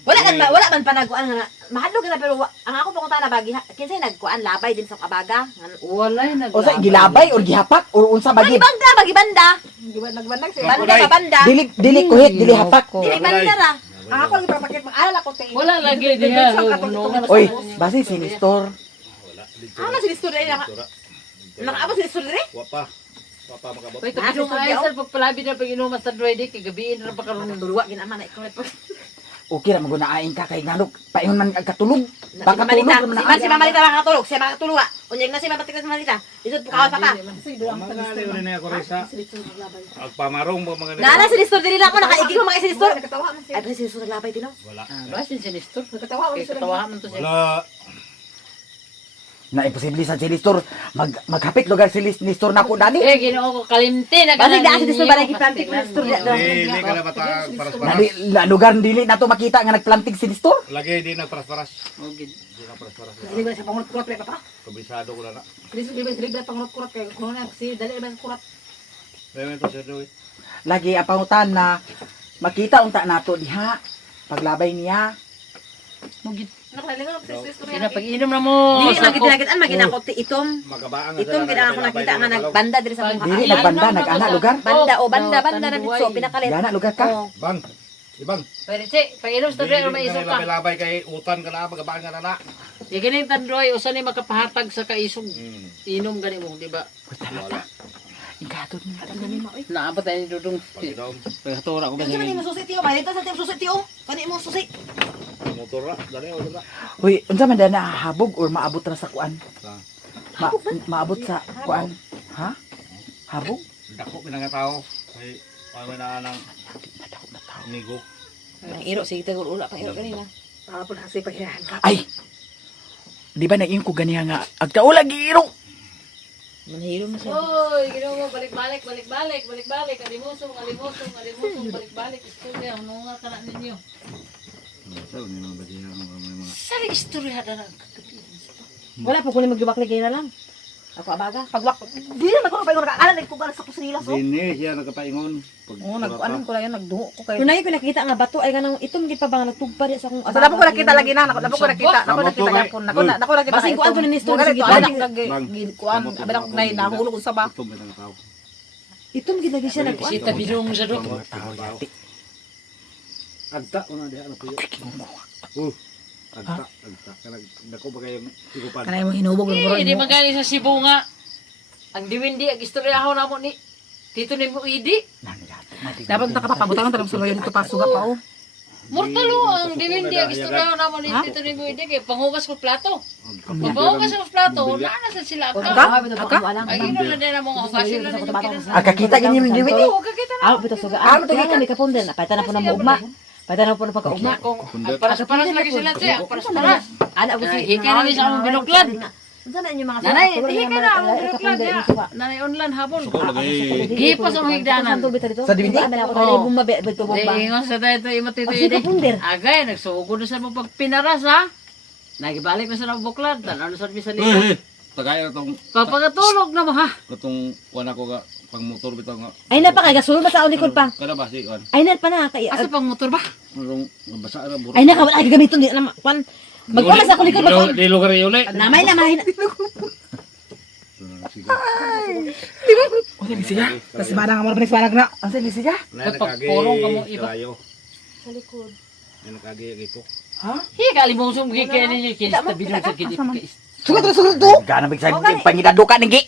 Wala man panaguan nga mahadlok na pero ang ako pakunta na bagi kinsa nagkuan labay din sa kabaga. Wala nag. O sa gilabay or gihapak or unsa Bagi bagi? banda, bagi banda. Nagbandag siya. Banda ba banda? Dili kuhit, dili hapak. Dili banda ra. Ang ako lagi papakit paalan ako kay. Wala lagi diha no. Oy, basi sinistor. Ano si story na? Nakaabot si story re? Wapa makabot. Wait, kadung ay sir pagpalabi na pag inumas sa droid kay gabiin ra pa karon. Duluwa ginama na ikaw. Okay ra magunaain ka kay nganok. Paingon man ang katulog. Baka tulog Mamalita, man si Mama Malita makatulog, siya makatuluwa. Unyag na si Mama Malita, Malita. Isod po kawas pa. Mga liw ni ako resa. Agpamarong ba mga Nana si Listor dili lang ako nakaigi ko mga si Listor. Nakatawa man siya. Ay pa si Listor naglabay din no. Wala. Basin si Nestor. Nakatawa man Kay siya. katawahan man to siya. Wala. na imposible sa si Listor maghapit lugar si Listor nako dani. Eh Ginoo ko kalimti na Basi daan si Listor balay giplantik ko Listor Di ka na bata paras-paras. Na, na lugar dili nato makita nga nagplanting si Listor. Lagi di na paras-paras. Okay. Di na paras-paras. Dili ba siya pangunot-kurot pa pa? Kabisado ko na na. Dili ba pangunot-kurot kay kuno na si dali ba kurot. Dahil ito siya doon. Lagi ang pangutan na makita unta nato diha paglabay niya. Mugit. Nakalingon si Listor. Sina pag-inom na mo. Dili magitinagitan maginakot ti itom. Magabaan Itom gina ako nakita nga nagbanda diri sa mga Dili nagbanda nag-ana lugar. banda o banda na dito pinakalit. Diana lugar ka. Oh. Bang. Ibang. Pero si, pag-inom sa droid may isog ka. Labay kay utan ka na magabaan ka na na. Di ganing tandroy usa ni makapahatag sa kaisog. Inom gani mo, di ba? Wala. Ingatod ni. Naabot tayo ni Dudong. Pag-inom. Pagkatura ko ba Kasi sa mo susi tiyo, balito sa tiyo susi tiyo. Kani mo susi. Motor ra. Dali o dala. Uy, unsa man dana habog or maabot ra sa kuan? Sa. Maabot sa kuan. Ha? Habog? Dako pinangatao. Kay paano na nang nigo. Ang iro sige tagol ula pa iro kanina. Tapos hasi pa siya. Ay. Di ba naging ko ganiha nga agkaula giiro. Manhiro na siya. Oy, Ginoo balik-balik. Alimusong, balik-balik. Istorya, ano nga kana ninyo? Sa ni mga badiya mga Sari istorya na lang. Wala po kunin magdubak lagi na lang. Ako abaga. Pagwak. Di na ko pa yung nakaalan ko para sa kusinilas oh. Dini siya nagkapaingon. Oo, nag-anon ko lang yan, nagduho ko kay. Kunay ko nakita nga bato ay ganang itom gid pa ba nga nagtugpa di sa akong Asa na po ko nakita lagi na, nako ko nakita, nako nakita yapon, nako nakita. Basing kuan to ni Nestor Nako sige nakita pa. lagi kuan, abala ko nay nahulog sa ba. Ito may nangataw. Itom gid lagi siya nagkuan. Sita bidong sa do. Agta una diha na puyo. Agta. Kanang dako ba kayong ikupan. Kanay mo hinubog ng Hindi magaling sa Cebu nga. Ang diwindi, ang istoryaho na mo ni Tito ni mo idi. Dapat nakapapabutangan talong suloy dito pa suga pa oh. Mortalo ang diwindi, ang istoryaho na mo ni Tito ni mo idi. Kaya panghugas ko plato. Pag panghugas ko plato, nanasan sila ka. Ay, ino na din ang mga hugasin na ninyo kinasa. Kakita gini yung diwit. Oo, kakita na. Ah, bito suga. Ah, bito nga may kapundel. Napayta na po na mo ugma. Payta na po na pagkaugma. Kung paras-paras lagi sila siya, paras-paras. Ana ko si Hikay na rin sa among binuklad. Unsa na inyo mga Nanay, hikay na among binuklad niya. Nanay online habol. Gipas ang higdanan. Sa diwindi? Ako dali bumabe bito Di bomba. ingon sa tayo ito imatito Kasi idi. kapunder. Agay, nagsugod na sa mo pag pinaras ha. Nagibalik na sa ng buklad. Tanaw na sa bisa nila. Tagay na tong Papagatulog na mo ha. katong kuan ako ga pang motor bitaw nga. Ay na pa kay gasul ba sa ulikod pa. Kada ba si kuan? Ay na pa na kay Asa pang motor ba? Marong mabasa na buro. Ay nakawala ay gamiton di alam kwan. Magpamas ako likod ba? Dilo ka rin uli. Namay namay. Sige. O, sige siya. Tapos barang mo rin barang na. Ang sige siya. Pagpurong ka mo iba. Sa likod. Yan nakagi ito. Ha? Hiya kalimong sumgi kaya ninyo kinstabilong sa kinit. Sugat to. Gana bigsa pangidado ka nigi.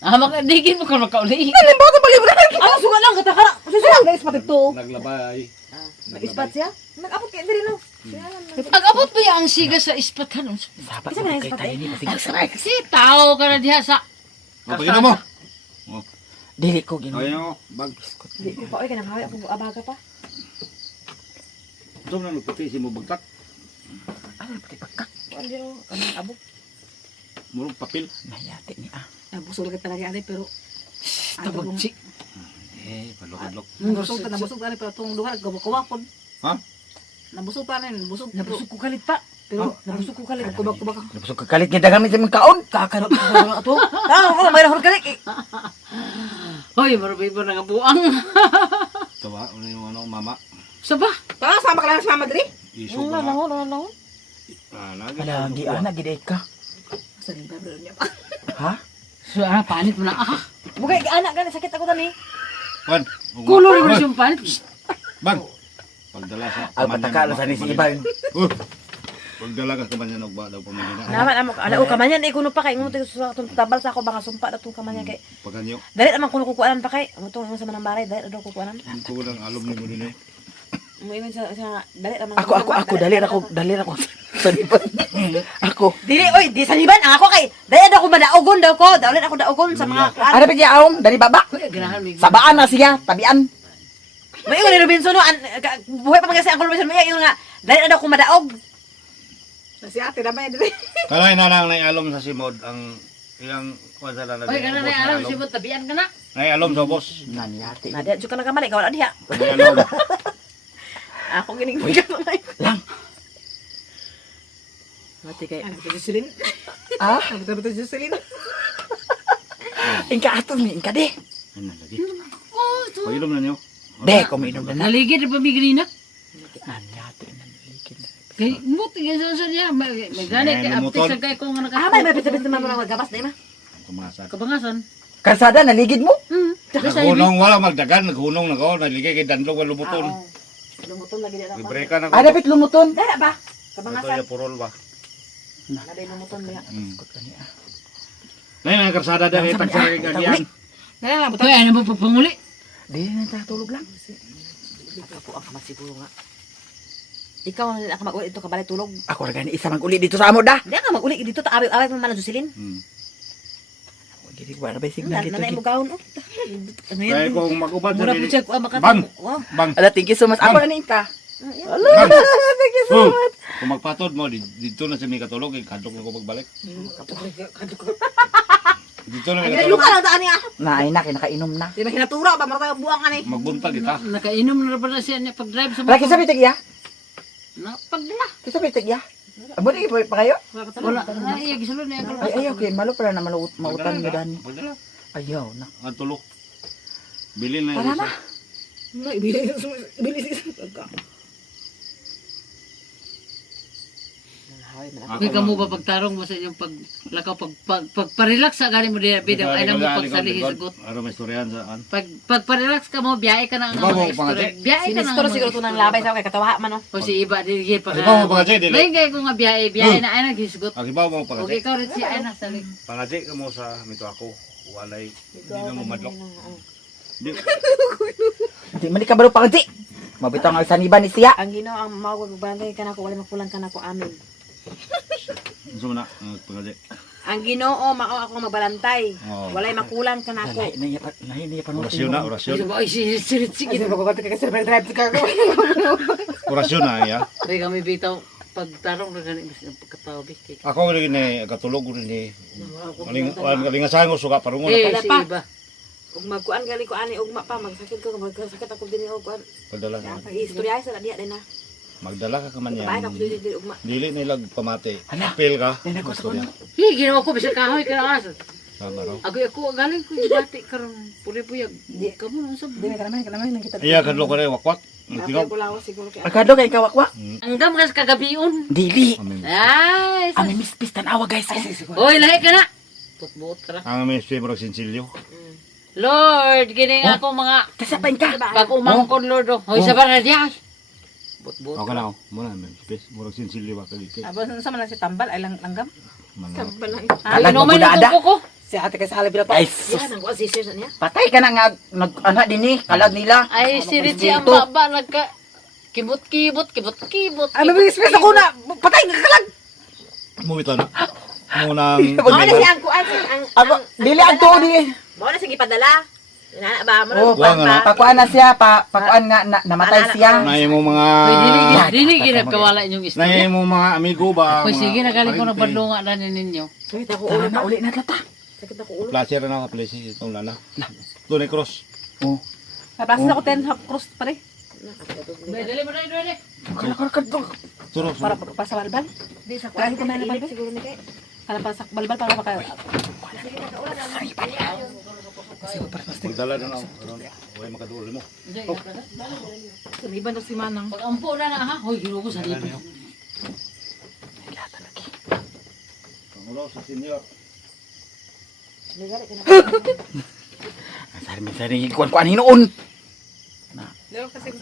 Ah, makadigin mo kung makauli. Limbaw to palibra. Ano sugat lang katakara. Susulang guys pati to. Naglabay. Nag-ispat siya? Nag-abot kaya diri no. Pag-abot ba yung siga sa ispatan? Sapat Isa mo na kay yung tayo ni pasigay. Si tao ka na diha sa... Mapagin mo. Dili ko gino. Ayaw. Bag. Di ko pa oy kanang hawi ako abaga pa. Ito na luputi si mo bagtak. Ano pati pagkak? Kuan diro kanang abot. Murong papel. Nayati ni ah. Nabusog ka talaga ani pero Tabagsi. Palok-adlok. nabusog ta nabusog ani pero tong duha gawakon. Ha? Nabusog pa nin, busog. Nabusog ko kalit pa. Pero nabusog ko kalit. Kubak-kubak. Nabusog ka kalit nga dagamit sa mga kaon. Kakano ko ato. Ah, may rahol kalit. Hoy, marabay mo nga buang. Ito ba? Ano yung ano, mama? Saba? Ta sama ka lang sa Madrid. Isog na. Ano. Lagi. Lagi ana gid ka. Sa liba bro niya. Ha? So, panit mo na. Bugay anak gani sakit ako tani. Wan. Kulor mo siyang panit. Bag. Pagdala sa Al patakalo sa ni si Iban. Pagdala ka kamanyan og ba daw pamilya. Naman amo ala o kamanyan ay kuno pa kay ngumo sa atong tabal sa ako baka sumpa na tong kamanyan kay. Paganyo. Dali naman kuno kukuanan pa kay. Amo tong sa manang baray dali daw kukuanan. Ang kulang alom ni mo din eh. Mo ingon sa dali naman. Ako dali ra ko. Sa liban. Ako. Dili oy, di sa liban ang ako kay. Dali daw ko madaogon daw ko. Dali ako daogon sa mga Ano pa aom dali baba. Ganahan mo. Sabaan na siya, tabian. Mo ingon ni Robinson no buhay pa man kasi ang Robinson mo ingon nga dali daw ko madaog. Si ate na ba dire? Kanay na lang nay alom sa simod ang ilang kuwan sa lalagay. Hoy, gana na alam si mo tabian ka na. Nay alom sa boss. Nanyati. Na di ka na kamali kawala diha. Nay alom. Ako gining Lang. Mati kay. Ano ba Jocelyn? Ah, Ano ba Jocelyn? ingka ato ni ingka de. Ano lagi? Pagilom na niyo. De, kuminom na na. Naligid pa migrina. Nanyati na naligid. Kay mo tingin sa niya. May gani kay aptik sa kay ko nga Ah, may naka. pita-pita man mo gabas dai ma. Kumasak. Kabangasan. Kalsada naligid mo? Naghunong wala magdagan, naghunong na ko, naligay kay dandlog wala lumuton. Lumuton lagi dito. Libre ka na ko. Ah, dapat lumuton. Dara ba? Ito Kabangasan. yung purol ba? Naday lumuton diha. Nay na karsada dali tagsara kay kagian. Nala lang Hoy, ano ba pagpanguli? Di na tatulog lang. Ako ang kamasibulo nga. Ikaw ang ako mag-uli dito kabalay tulog. Ako ra gani isa mag-uli dito sa amo da. Di ka mag-uli dito ta away mo man Jocelyn. Gidi ko na ba signal dito? Nanay mo gawon oh. Ano Kaya yan? kung mag-uban sa Mura dili. po siya ko makata. Bang! Wow. Bang! Ala, thank you so much. Ako na ni ingka. Bang! Oh, kung magpatod mo, dito na si may katulog, kadlok na ko pagbalik. Dito na may Ay, katulog. luka lang ta niya. Naay na, kinakainom na. Di ba hinatura ba mara tayo buang ani. Magbuntag kita. Nakainom na ba na siya niya pag-drive sa Ala, kisa bitig ya? Na, pagdala. Kisa bitig ya? Abo di pa kayo? Wala. Ay, gisulod na ako. Ay, ayaw, okay. Malo pala na mautan mo dani. Pagdala. Ayaw na. Ang tulog. Bilin na Tara yung na. isa. No, ibili pagka. Kaya kamo ba pagtarong mo sa inyong paglakaw, pagparelax sa gani mo din, bitaw, ay na mo pagsalihi sagot. Ano may istoryahan sa an? Pagparelax ka mo, biyahe ka na ang Diba mo, mga pangati? istorya. Biyahe ka na ang Sinistor mga siguro to nang labay sa kay katawa man oh. O si iba, di pa. Di ba mo pangaji? Dili. Lain ko nga biyahe na ay naghisgot. Ang ibaw mo O pangaji. ikaw rin siya ay nasalig. Pangaji ka mo sa mito ako. Walay. Hindi na mo madlok. Di. Di man ka baro pangdi. Mabitaw nga saniban ni siya. Ang Ginoo ang mawag bagay kanako wala magpulan kanako amin. Gusto mo na? Pangaji. Ang Ginoo mao ako magbalantay. Oo. Walay makulang kanako. Nahi niya pa Orasyon na, orasyon. Ay, sige. Kasi magkakati ka kasi drive ka. Orasyon na, ya. Kaya kami bitaw, pagtarong na ganit, gusto ng pagkatawag. Ako rin ni katulog ko rin ni kalingasan ko suka parungon Eh, na si pa. iba. Ug magkuan gali ko ani ugma pa magsakit ko magsakit ako din og kuan. Pagdala ka. Pag istorya sa diha din na. Magdala ka kaman Bahay yan. ka dili ugma. Dili nilag pamati. Apil ka. Istorya. Hi, ginawa ko bisa kahoy ka na asal. Tama raw. Ako galing ko ibati karon puli puyag. Kamu sa Di ka naman nakita. Iya kadlo ko rin wakwak. Tingog. Agado kay kawakwa. Ang dam kas kagabion. Dili. Ay, Ami mispis tanawa guys. oy, lahi ka na. Putbut ka na. Ang may murag sinsilyo. Lord, gini nga ako mga Tasapain ka. pag umangkon Lord. Hoy, sabar na diya. Putbut. Okay na ako. Muna, may space. Murag sinsilyo ba kalikay. Aba, sa man si tambal ay langgam. Ay, Talag inuman magudada. yung kuko ko. Si ate kay sa halabila pa. Ay, Yan ang kuan sisters niya. patay ka na nga nag ni kalag nila. Ay, si Richie ang dito? baba nagka kibot-kibot. Ay, mabigis space ako na. Patay nga kalag. Mumito na. Munang... Mao na si ang kuan ang Ako, dili ang tuo di. mao na sige padala. Nana ba mo Oh, Wala nga na. pakuan na siya, pakuan nga namatay siya. Nay mo mga... Hoy, dili ginagkawala inyong Nay istorya. mo mga amigo ba? Hoy, mga sige, nagaling ko na parente. badlunga na ninyo. Sakit ako Tara ulo na uli na tata. Sakit ako ulo. Placer na ka, placer. Itong lana. Doon ay cross. Oh, Napasa ako 10 half cross pare. Dali mo dali. kalakar to. Turo, Para sa balbal. Di sa kuan ko na balbal siguro ni kay. Para pa sa balbal para maka Magdala na ako. Huwag makadulo mo. Iban to si Manang. Pag ampo na ha. Hoy, gino ko sa libo. Pangulo sa senior. Sari kuan hinuon.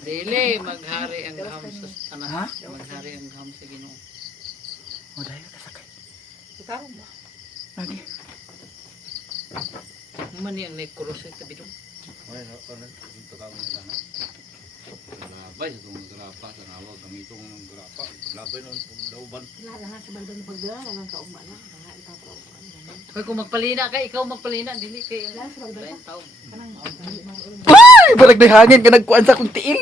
Dili, maghari ang gaham sa anak. Ha? Maghari ang gaham sa Ginoo. O dahil kasakay. Ikaw ba? Lagi. Mani ang naikuros sa tabi dong. Ay, ano? Tatawag nila na. Labay sa itong grapa. Sa nawag kami itong grapa. Labay nun. Lauban. Lahat sa balbal pagdala lang kaugma na. Mga itaw Hoy, kung magpalina ka, ikaw magpalina. Dili kay ang taon. Ay, barag na hangin ka nagkuan sa kong tiil.